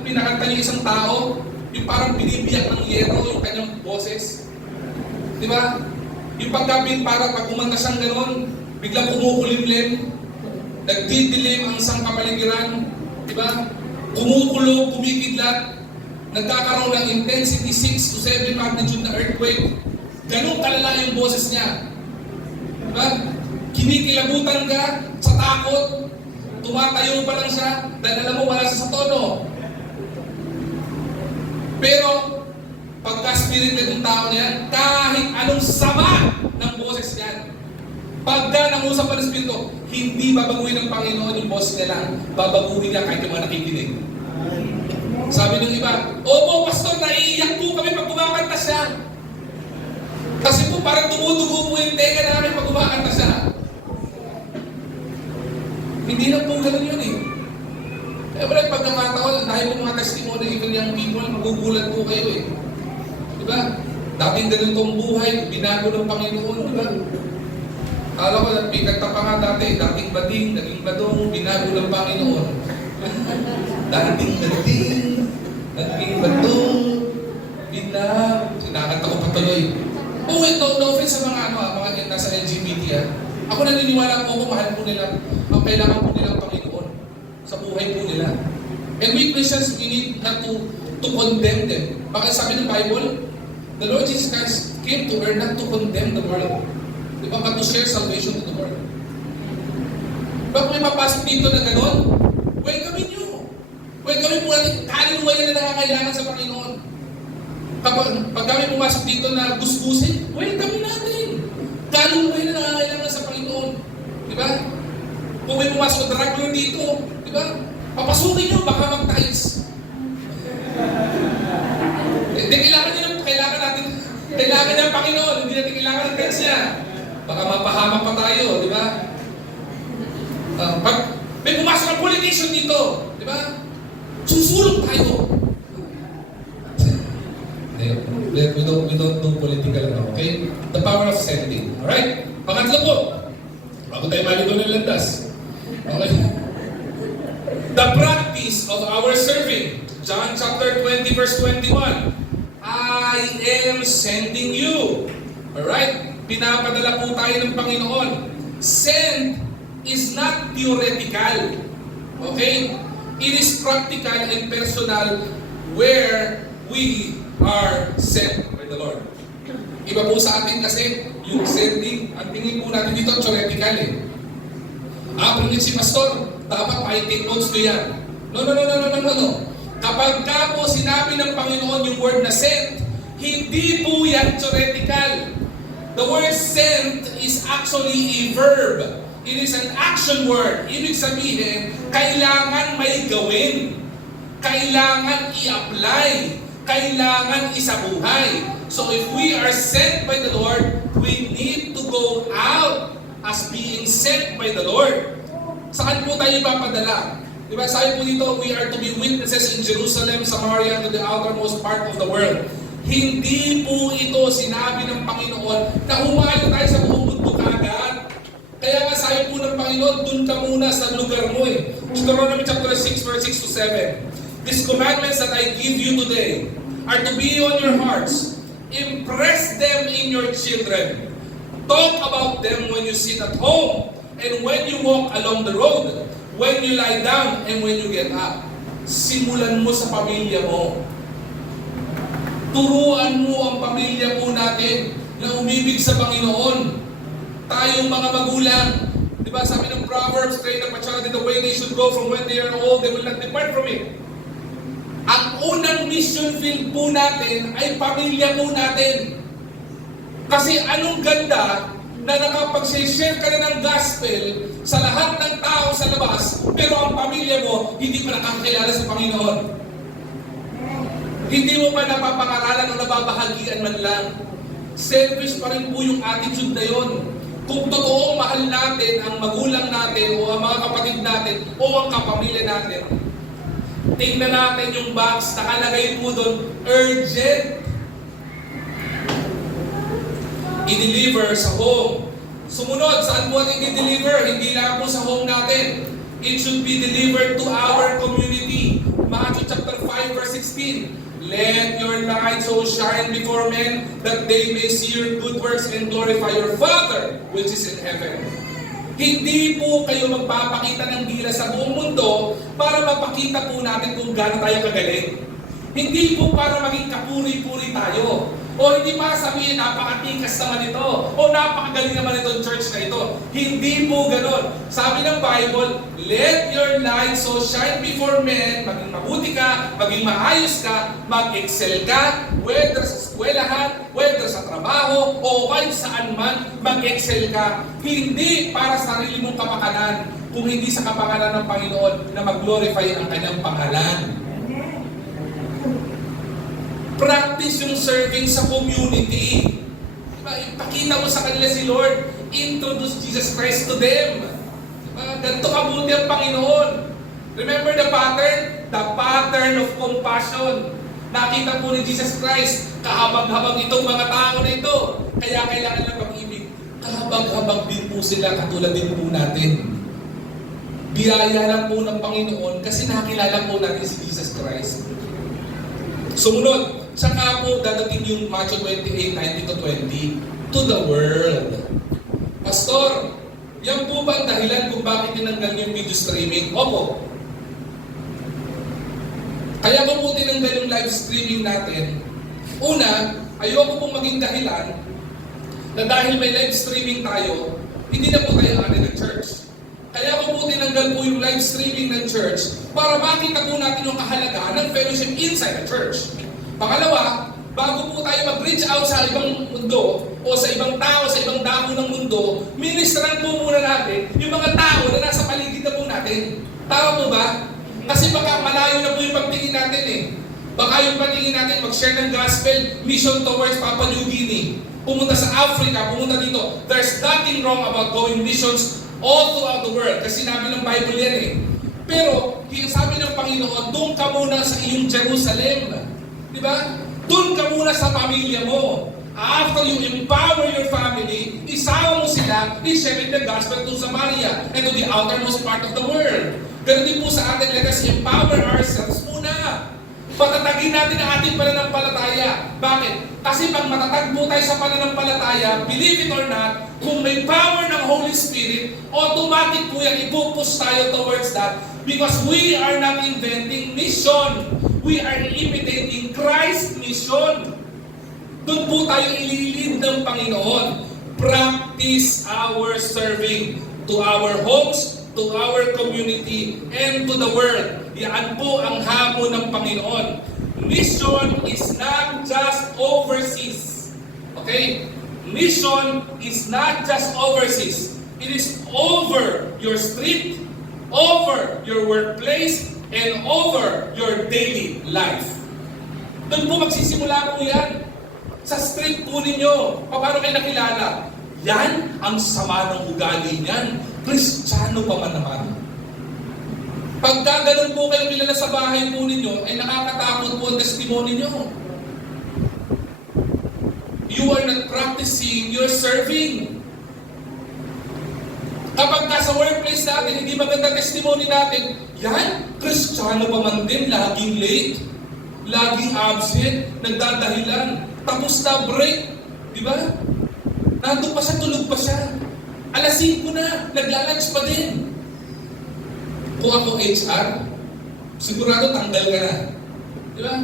pinakanta niyo isang tao, yung parang binibiyak ng yero yung kanyang boses. Di ba? Yung pagkabin para pag umanta siyang gano'n, biglang kumukulimlim, nagdidilim ang isang kapaligiran, di ba? Kumukulo, kumikidlat, nagkakaroon ng intensity 6 to 7 magnitude na earthquake. Ganun kalala yung boses niya. Di ba? Kinikilabutan ka sa takot, tumatayo pa lang siya, dahil alam mo wala siya sa tono. Pero, pagka-spirited ng tao niyan, kahit anong sama ng boses niyan, pagka nangusap pa ng Espiritu, hindi babaguhin ng Panginoon yung boses niya lang, babaguhin niya kahit yung mga nakikinig. Sabi ng iba, opo, pastor, naiiyak po kami pag kumakanta siya. Kasi po parang tumutugo po yung tenga namin pag kumakanta siya. Hindi lang po ganun yun eh. Kaya pala yung pagkakataon, dahil po mga testimony even young people, magugulat po kayo eh. Diba? Dating ganitong buhay, binago ng Panginoon, diba? Kala ko, nagpikanta pa nga dati, dating bading, naging badong, binago ng Panginoon. Dating bading, naging badong, binago. Sinakanta ko patuloy. Oh wait, no offense sa mga mga nasa LGBT ah. Ako naniniwala po ako, mahal po nila, ang kailangan po nilang Panginoon sa buhay po nila. And we Christians, we need not to condemn them. Bakit sabi ng Bible, the Lord Jesus Christ came to earth not to condemn the world. Di ba? But to share salvation to the world. Bakit may mapasok dito na gano'n? Welcome nyo. Welcome po natin. Kaluluwa na nakakailangan sa Panginoon. Pag kami pumasok dito na gusgusin, welcome natin. Kaluluwa na nakakailangan sa Panginoon. Di ba? Kung may pumasok na drug lord dito, di ba? Papasukin nyo, baka mag-tiles. Kailangan niya ng Panginoon, hindi natin kailangan ng tiles niya. Baka mapahamak pa tayo, di ba? Pag may pumasok ng politician dito, di ba? Susulong tayo. We don't do political now, okay? The power of sending, alright? Pangatlo po, bago tayo malito ng landas. Okay? The practice of our serving. John chapter 20 verse 21. I am sending you. Alright? Pinapadala po tayo ng Panginoon. Send is not theoretical. Okay? It is practical and personal where we are sent by the Lord. Iba po sa atin kasi yung sending, ang tingin po natin dito, theoretical eh. Prinit si pastor, dapat pa-take notes to yan. No. Kapag ka po sinabi ng Panginoon yung word na sent, hindi po yan theoretical. The word sent is actually a verb. It is an action word. Ibig sabihin, kailangan may gawin. Kailangan i-apply. Kailangan isabuhay. So if we are sent by the Lord, we need to go out as being sent by the Lord. Saan po tayo ipapadala? Diba, sabi po dito, we are to be witnesses in Jerusalem, Samaria, to the outermost part of the world. Hindi po ito sinabi ng Panginoon na humayo tayo sa buong mundo kagad. Kaya nga sabi po ng Panginoon, dun ka muna sa lugar mo eh. Deuteronomy chapter 6, verse 6 to 7. These commandments that I give you today are to be on your hearts. Impress them in your children. Talk about them when you sit at home and when you walk along the road, when you lie down and when you get up. Simulan mo sa pamilya mo. Turuan mo ang pamilya po natin na umibig sa Panginoon. Tayong mga magulang, di ba sabi ng Proverbs, train up a child in the way they should go, from when they are old, they will not depart from it. Ang unang mission field po natin ay pamilya po natin. Kasi anong ganda na nakapag-share ka na ng gospel sa lahat ng tao sa labas, pero ang pamilya mo hindi pa nakakilala sa Panginoon. Hindi mo pa napapangaralan o nababahagian man lang. Selfish pa rin po yung attitude na yon. Kung totoong mahal natin ang magulang natin o ang mga kapatid natin o ang kapamilya natin, tingnan natin yung box, nakalagay po doon, urgent. I-deliver sa home. Sumunod, saan po natin i-deliver? Hindi lang po sa home natin. It should be delivered to our community. Matthew chapter 5 verse 16. Let your light so shine before men that they may see your good works and glorify your Father which is in heaven. Hindi po kayo magpapakita ng dila sa buong mundo para mapakita po natin kung gaano tayo kagaling. Hindi po para maging kapuri-puri tayo. O hindi para sabihin, napakatikas naman ito. O napakagaling naman itong church na ito. Hindi po ganon. Sabi ng Bible, let your light so shine before men, maging mabuti ka, maging maayos ka, mag-excel ka, whether sa eskwelahan, whether sa trabaho, o kahit saan man, mag-excel ka. Hindi para sa sarili mong kapakanan, kung hindi sa kapakanan ng Panginoon na mag-glorify ang kanyang pangalan. Practice yung serving sa community. Diba? Ipakita mo sa kanila si Lord. Introduce Jesus Christ to them. Diba? Ganito kabuti ang Panginoon. Remember the pattern? The pattern of compassion. Nakita po ni Jesus Christ, kahabag-habag itong mga tao na ito. Kaya kailangan ng pag-ibig. Kahabag-habag din po sila, katulad din po natin. Biyaya lang po ng Panginoon kasi nakilala po natin si Jesus Christ. Sumunod, saka po dadating yung Matthew 28:19-20 to the world. Pastor, yan po ba ang dahilan kung bakit tinanggal yung video streaming? Opo. Kaya ko po tinanggal yung live streaming natin. Una, ayoko pong maging dahilan na dahil may live streaming tayo, hindi na po tayo ani ng church. Kaya ko po tinanggal po yung live streaming ng church para makita po natin yung kahalagahan ng fellowship inside the church. Pangalawa, bago po tayo mag-reach out sa ibang mundo o sa ibang tao, sa ibang dako ng mundo, ministran po muna natin yung mga tao na nasa paligid na po natin. Tama po ba? Kasi baka malayo na po yung pagtingin natin eh. Baka yung pagtingin natin mag-share ng gospel, mission towards Papua New Guinea, pumunta sa Africa, pumunta dito. There's nothing wrong about going missions all throughout the world. Kasi sinabi ng Bible yan eh. Pero, sabi ng Panginoon, doon ka muna sa iyong Jerusalem. Di ba? Doon ka muna sa pamilya mo. After you empower your family, isama mo sila, i-share the gospel to Samaria and to the outermost part of the world. Ganun din po sa atin, let us empower ourselves muna. Patatagin natin ang ating pananampalataya. Bakit? Kasi pag matatag po tayo sa pananampalataya, believe it or not, kung may power ng Holy Spirit, automatic po yan, ipupush tayo towards that because we are not inventing mission. We are imitating Christ's mission. Doon po tayo ililid ng Panginoon. Practice our serving to our homes, to our community, and to the world. Yan po ang hamon ng Panginoon. Mission is not just overseas. Okay? Mission is not just overseas. It is over your street, over your workplace, and over your daily life. Doon po magsisimula po yan. Sa street po ninyo. Paano kayo nakilala? Yan ang sama ng ugali niyan. Kristiyano pa man naman. Pagka ganun po kayo kilala sa bahay po ninyo, ay nakakatakot po ang testimony nyo. You are not practicing your serving. Kapag ka sa workplace natin, hindi maganda testimony natin, yan, Kristiyano pa man din, laging late, laging absent, nagdadahilan, tapos na break, di ba? Nandun pa siya, tulog pa siya. Alas 5 na, naglalunch pa din. Kung ako HR, sigurado tanggal ka na. Di ba?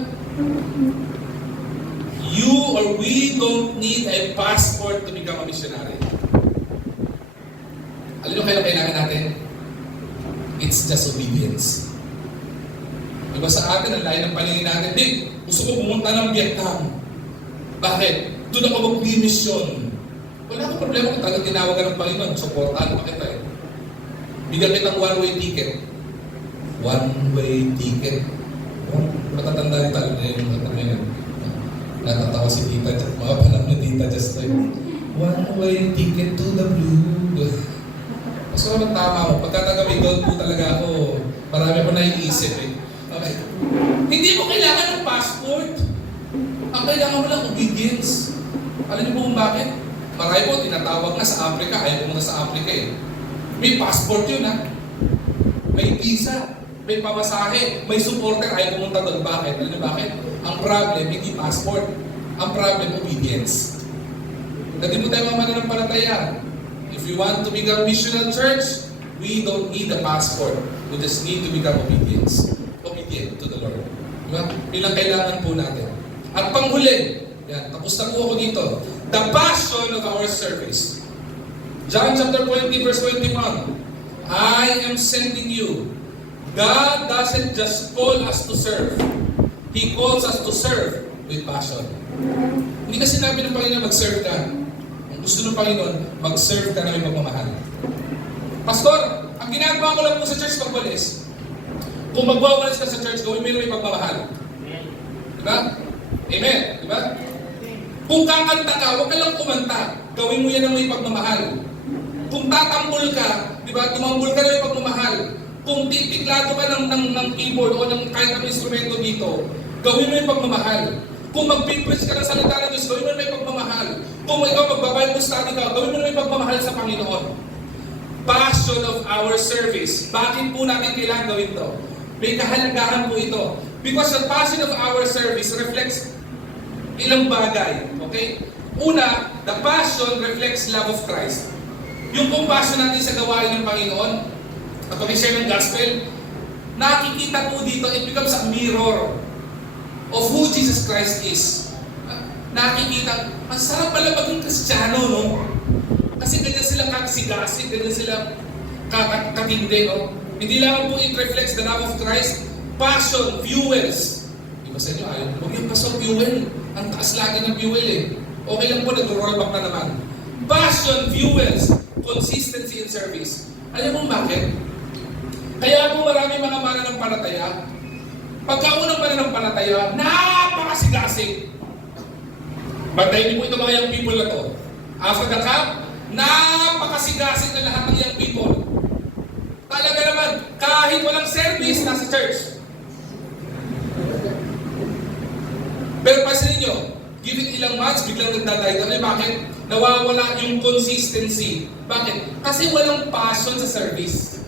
You or we don't need a passport to become a missionary. Alam nyo kailan kailangan natin? It's just obedience. Diba sa atin, ang layo ng paningin natin, gusto ko pumunta ng Vietnam. Bakit? Doon ako mag-mission. Wala akong problema kung talagang tinawagan ng Panginoon. Supportahan pa kita eh. Bigyan kitang one-way ticket. One-way ticket. Oh, matatanda rin talaga yung natatawa si Tita, mga panahon ni Tita just like, one-way ticket to the blue. Mas naman tama mo. Pagkatagawin doon po talaga ako, marami ako naiisip eh. Okay. Hindi mo kailangan ng passport. Ang kailangan mo lang obedience. Alam niyo po kung bakit? Marami po tinatawag na sa Africa, ayaw pumunta sa Africa eh. May passport yun ha. May visa, may pamasahe, may supporter, ayaw pumunta doon. Bakit? Alam niyo bakit? Ang problem, hindi passport. Ang problem, obedience. Dati mo tayo mga mananampalataya. If you want to become missional church, we don't need a passport. We just need to become obedient to the Lord. Diba? Ilang kailangan po natin. At panghuli, yan, tapos na po ako dito. The passion of our service. John chapter 20 verse 21. I am sending you. God doesn't just call us to serve. He calls us to serve with passion. Hindi kasi sinabi ng Panginoon mag-serve ka. Ang gusto ng Panginoon, mag-serve ka na may pagmamahal. Pastor, ang ginagawa ko lang po sa church pagwalis. Kung magwawalis ka sa church, gawin mo yung may pagmamahal. Diba? Amen. Diba? Kung kakanta ka, huwag ka lang kumanta. Gawin mo yan ng may pagmamahal. Kung tatambol ka, diba? Tumambol ka na may pagmamahal. Kung titiklado ka ng keyboard o ng kahit ng instrumento dito, gawin mo yung pagmamahal. Kung mag-preach ka ng salita ng Diyos, gawin mo yung may pagmamahal. Kung ikaw mag-Bible study ka, gawin mo yung may pagmamahal sa Panginoon. Passion of our service. Bakit po natin kailangan gawin to? May kahalagahan po ito. Because the passion of our service reflects ilang bagay. Okay? Una, the passion reflects love of Christ. Yung compassion natin sa gawain ng Panginoon, at pag-share ng gospel, nakikita po dito, it becomes a mirror of who Jesus Christ is. Nakikita, ang sarap pala maging Kristiyano, no? Kasi ganyan sila kakasigasig, ganyan sila katindi, no? Hindi lang po it reflects the love of Christ. Passion, fuels. Iba sa inyo, ayaw, huwag yung pasok fuel. Ang taas lagi ng fuel eh. Okay lang po, nag-rollback na naman. Passion, fuels, consistency in service. Alam mo bakit? Kaya po marami mga mananampalataya, pagkaunang mananampalataya, napakasigasig. Bantayin niyo po ito mga young people na to. After the camp, napakasigasig na lahat ng young people. Talaga naman, kahit walang service, nasa church. Pero pasin ninyo, give it ilang months, biglang nagdadayda. Ano bakit? Nawawala yung consistency. Bakit? Kasi walang passion sa service.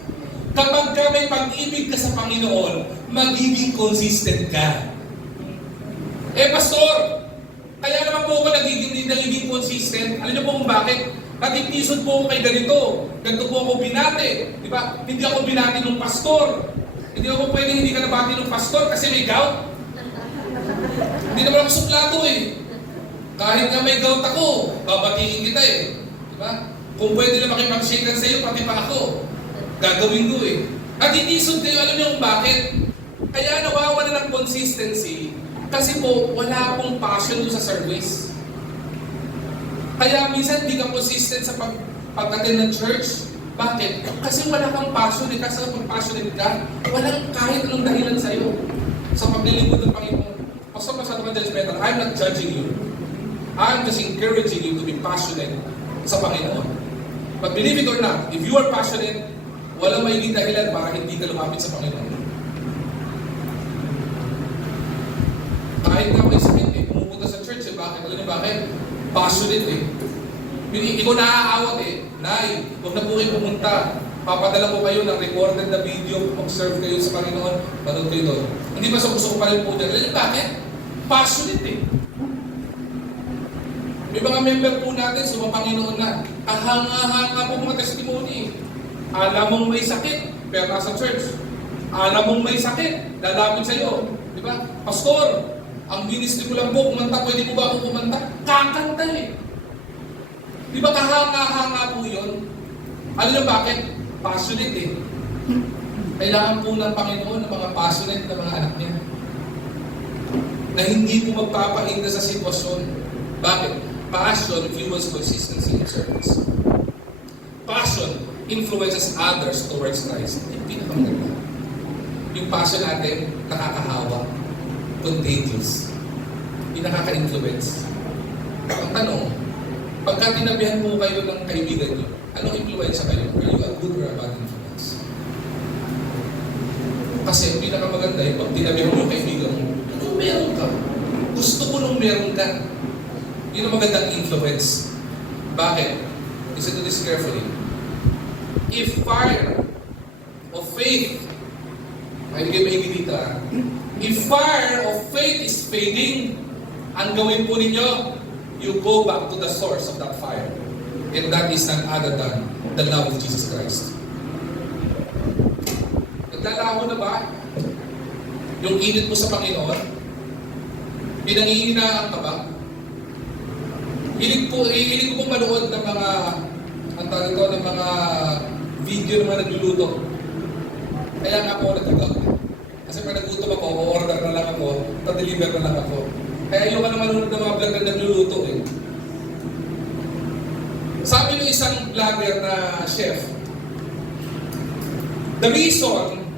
Kapag ka may pag-ibig ka sa Panginoon, magiging consistent ka. Pastor, kaya naman po ako nagiging consistent. Alam niyo po kung bakit? Natitisod po ako kay ganito. Ganito po ako binati. Di ba? Hindi ako binati ng pastor. Hindi ako pwedeng hindi ka nabati ng pastor kasi may gout. Hindi naman ako suplado eh. Kahit nga may gout ako, babatiin kita eh. Di ba? Kung pwede na makipag-shakean sa iyo, pati pa ako. Gagawin ko eh. Natitisod kayo, alam niyo kung bakit? Kaya nawawala ng consistency kasi po, wala pong passion doon sa service. Kaya minsan hindi ka consistent sa pag-attend ng church. Bakit? Kasi wala kang passion eh. Kasi kung passionate ka, walang kahit anong dahilan sa'yo sa paglilingkod ng Panginoon. Pastor, masyado ka dyan better. I'm not judging you. I'm just encouraging you to be passionate sa Panginoon. But believe it or not, if you are passionate, walang magiging dahilan para hindi ka lumapit sa Panginoon. Kahit nga may sakit eh, pumupunta sa church eh, bakit? Alam niyo bakit? Passionate eh. Ikaw naaawat eh, Nay, huwag na po kayo pumunta. Papadala ko kayo ng recorded na video, mag-serve kayo sa Panginoon, panood kayo doon. Hindi ba sa gusto ko pa rin po dyan? Alam niyo bakit? Passionate eh. May mga member po natin sa mga Panginoon na, ahanga-hanga po mga testimony. Alam mong may sakit, pero nasa church. Alam mong may sakit, lalapit sa iyo. Di ba? Pastor, Ang ministry ko lang po, kumanta, pwede po ba ako kumanta? Kakanta eh. Di ba kahanga-hanga po yun? Alam niyo bakit? Passionate eh. Kailangan po ng Panginoon ng mga passionate na mga anak niya. Na hindi po magpapahinda sa sitwasyon. Bakit? Passion fuels consistency in service. Passion influences others towards Christ. Yung pinakamaganda. Yung passion natin, nakakahawa. Contagious. Yung nakaka-influence. Ang tanong, pagka tinabihan po kayo ng kaibigan niyo, anong influensya kayo? Are you a good or a bad influence? Kasi ang pinakamaganda yung pag tinabihan mo yung kaibigan mo, anong meron ka? Gusto ko nung meron ka. Yun ang magandang influence. Bakit? Listen to this carefully. If fire of faith, ay hindi kayo maigi dito ha. If fire of faith is fading, ang gawin po ninyo, you go back to the source of that fire. And that is none other than the love of Jesus Christ. Naglalaho na ba yung init mo sa Panginoon? Pinangihinaan ka ba? Hilig ko po manood ng mga, ang tawag ko, ng mga video ng mga nagluluto. Kaya nga po nagtagak. Kasi pag nagutom ako, o-order na lang ako, pa-deliver na lang ako. Kaya ayoko na manood ng mga vlog na nagluluto eh. Sabi ng isang vlogger na chef, the reason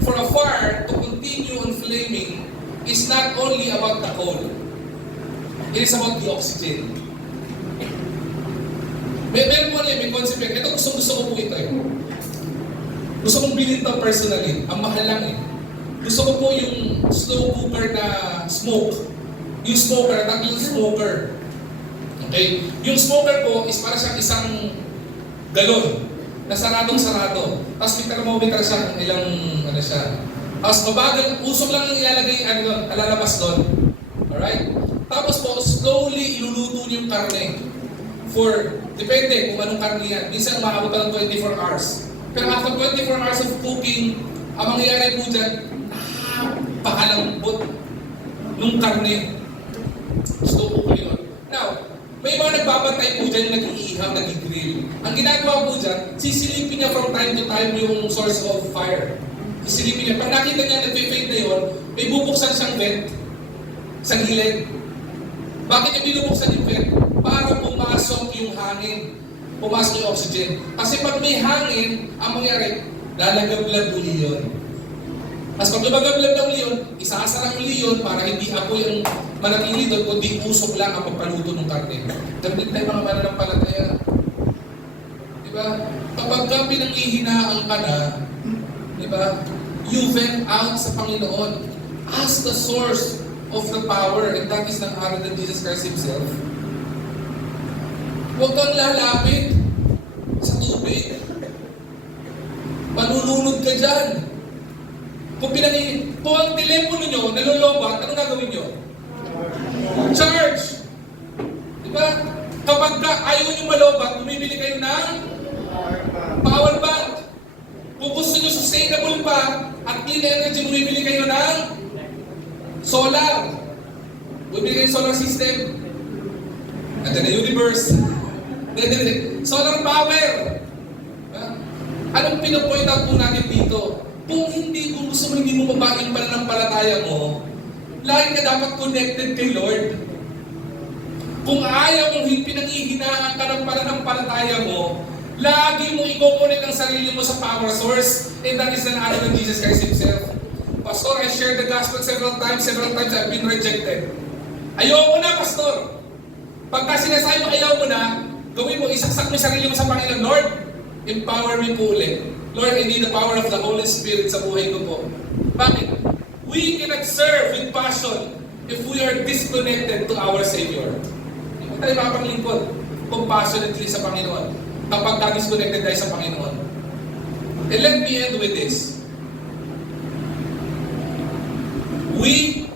for a fire to continue on flaming is not only about the coal. It is about the oxygen. Meron po may concept yan. Ito gusto ko po ito eh. Gusto kong bilhin ito personally. Ang mahal lang eh. Gusto ko po yung slow cooker na smoke. Yung smoker, tatlong smoker. Okay? Yung smoker po is para siyang isang galon na saradong-sarado. Tapos may thermometer siya kung ilang ano siya. Tapos mabagal, usok lang yung ilalagay alalabas doon. Alright? Tapos po, slowly iluluto niyo yung karne. For, depende kung anong karne yan. Minsan umaabot pa ng 24 hours. Pero after 24 hours of cooking, ang mangyayari po dyan, napakalambot nung karne. Slow cooking yun. Now, may mga nagbabantay po dyan yung nag-iiham, nag-grill. Ang ginagawa po dyan, sisilipin niya from time to time yung source of fire. Sisilipin niya. Pag nakita niya nag-fade na yun, may bubuksan siyang vent sa gilid. Bakit yung binubuksan yung vent? Para pumasok yung hangin. Pumasok yung oxygen. Kasi pag may hangin, ang mangyari, lalagablab uli yun. Tapos pag lumagablab na uli yun, isasara uli yun para hindi apoy ang manatili doon, kundi usok lang ang pagpaluto ng karne. Ganun tayo mga mananampalataya. Diba? Kapag ka pinanghihinaan ka na, diba? You vent out sa Panginoon. Ask the source of the power, and that is none other than Jesus Christ Himself. Huwag kang lalapit sa tubig. Manununod ka dyan. Kung ang telepono nyo nalolobat, anong gagawin nyo? Charge! Diba? Kapag ayaw nyo malobat, bumibili kayo ng power bank. Kung gusto nyo sustainable pa at clean energy, bumibili kayo ng solar. Bumibili kayo ng solar system. Nandiyan na universe. Solar power. Anong pinapoint out po natin dito? Kung gusto mo, hindi mo mabain pananampalataya mo, lagi ka dapat connected kay Lord. Kung ayaw mong pinanghihinaan ka ng pananampalataya mo, lagi mo i-connect ang sarili mo sa power source, and that is none other than Jesus Christ Himself. Pastor, I shared the gospel several times I've been rejected. Ayoko na, Pastor. Pagka sinasabi mo ayaw mo na, gawin mo, isaksak mo yung sarili mo sa Panginoon. Lord, empower me po ulit. Lord, I need the power of the Holy Spirit sa buhay ko po. Bakit? We cannot serve with passion if we are disconnected to our Savior. Hindi tayo makapaglingkod compassionately sa Panginoon kapag disconnected tayo sa Panginoon. And let me end with this. We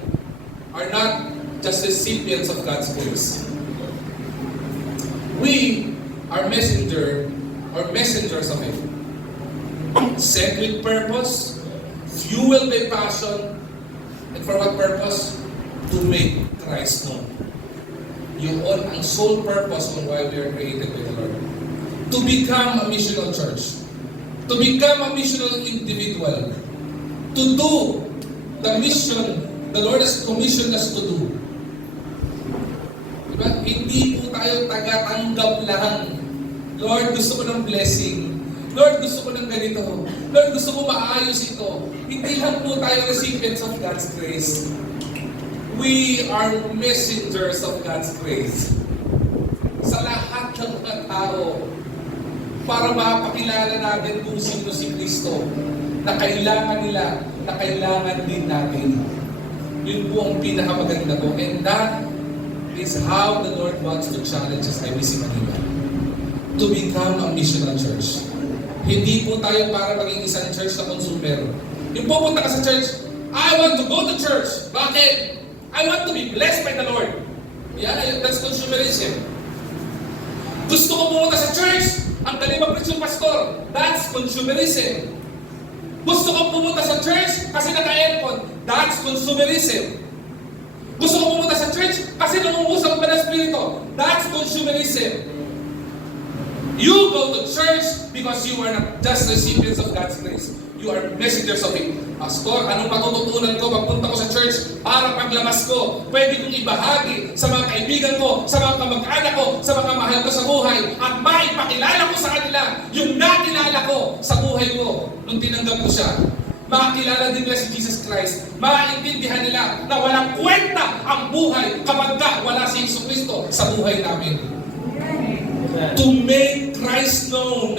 are not just recipients of God's grace. We are messengers of Him. Sent with purpose, fueled by passion, And for what purpose? To make Christ known. Yun ang sole purpose on why we are created by the Lord. To become a missional church. To become a missional individual. To do the mission the Lord has commissioned us to do. Diba? Hindi po tayo taga-tanggap lang. Lord, gusto ko ng blessing. Lord, gusto ko ng ganito. Lord, gusto ko maayos ito. Hindi lang po tayo recipients of God's grace. We are messengers of God's grace. Sa lahat ng mga tao, para mapakilala natin kung sino si Kristo, na kailangan nila, na kailangan din natin. Yun po ang pinakamaganda po. And that is how the Lord wants to challenge us, IBC Manila. To become a missional church. Hindi po tayo para maging isang church na consumer. Yung pupunta ka sa church, I want to go to church. Bakit? I want to be blessed by the Lord. Yeah, that's consumerism. Gusto ko pumunta sa church, ang galing mag-preach yung pastor. That's consumerism. Gusto ko pumunta sa church kasi naka-aircon. That's consumerism. Gusto ko pumunta sa church kasi nangungusap ba ng Espiritu. That's consumerism. You go to church because you are not just recipients of God's grace. You are messengers of it. Pastor, anong matututunan ko pagpunta ko sa church para paglabas ko, pwede kong ibahagi sa mga kaibigan ko, sa mga kamag-anak ko, sa mga mahal ko sa buhay, at maipakilala ko sa kanila yung nakilala ko sa buhay ko nung tinanggap ko siya. Makakilala din nila si Jesus Christ. Maintindihan nila na walang kwenta ang buhay kapag wala si Jesus Kristo sa buhay namin. To make Christ known.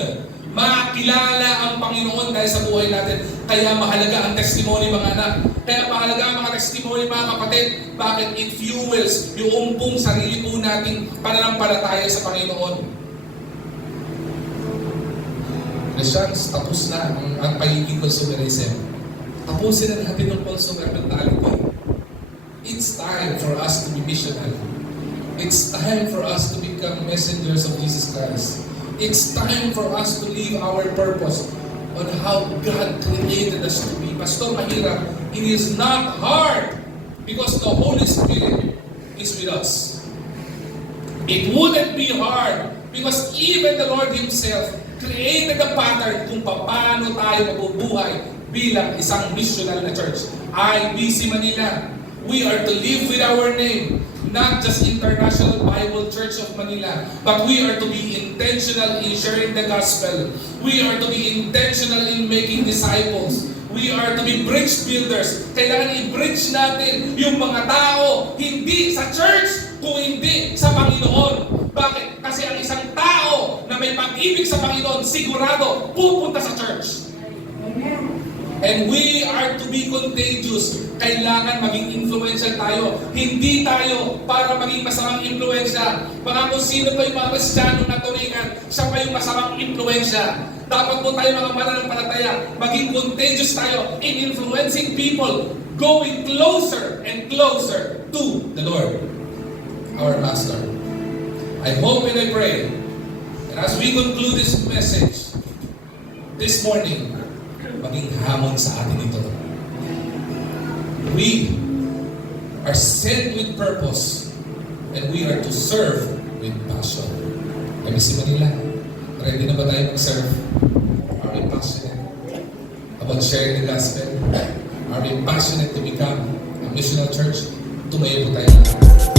Makilala ang Panginoon dahil sa buhay natin. Kaya mahalaga ang testimony, mga anak. Kaya mahalaga ang mga testimony, mga kapatid. Bakit? It fuels yung pong sarili po nating pananampalataya sa Panginoon. Christians, tapos na ang pagiging consumerism. Tapusin na natin ang consumer mentality. It's time for us to be missional. It's time for us to become messengers of Jesus Christ. It's time for us to live our purpose on how God created us to be. Pastor, mahirap. It is not hard because the Holy Spirit is with us. It wouldn't be hard because even the Lord Himself created the pattern kung paano tayo mabubuhay bilang isang missional na church. IBC Manila. We are to live with our name, not just International Bible Church of Manila, but we are to be intentional in sharing the gospel. We are to be intentional in making disciples. We are to be bridge builders. Kailangan i-bridge natin yung mga tao, hindi sa church, kung hindi sa Panginoon. Bakit? Kasi ang isang tao na may pag-ibig sa Panginoon, sigurado, pupunta sa church. And we are to be contagious. Kailangan maging influential tayo. Hindi tayo para maging masamang influensya. Mga kung sino pa yung mga Kristiyano na turingan, siya pa yung masamang influensya. Dapat po tayo mga mananampalataya, maging contagious tayo in influencing people, going closer and closer to the Lord, our Master. I hope and I pray, and as we conclude this message this morning, maging hamon sa atin ito. We are sent with purpose and we are to serve with passion. IBC Manila, ready na ba tayo mag-serve? Are we passionate about sharing the gospel? Are we passionate to become a missional church? Tumayo po tayo.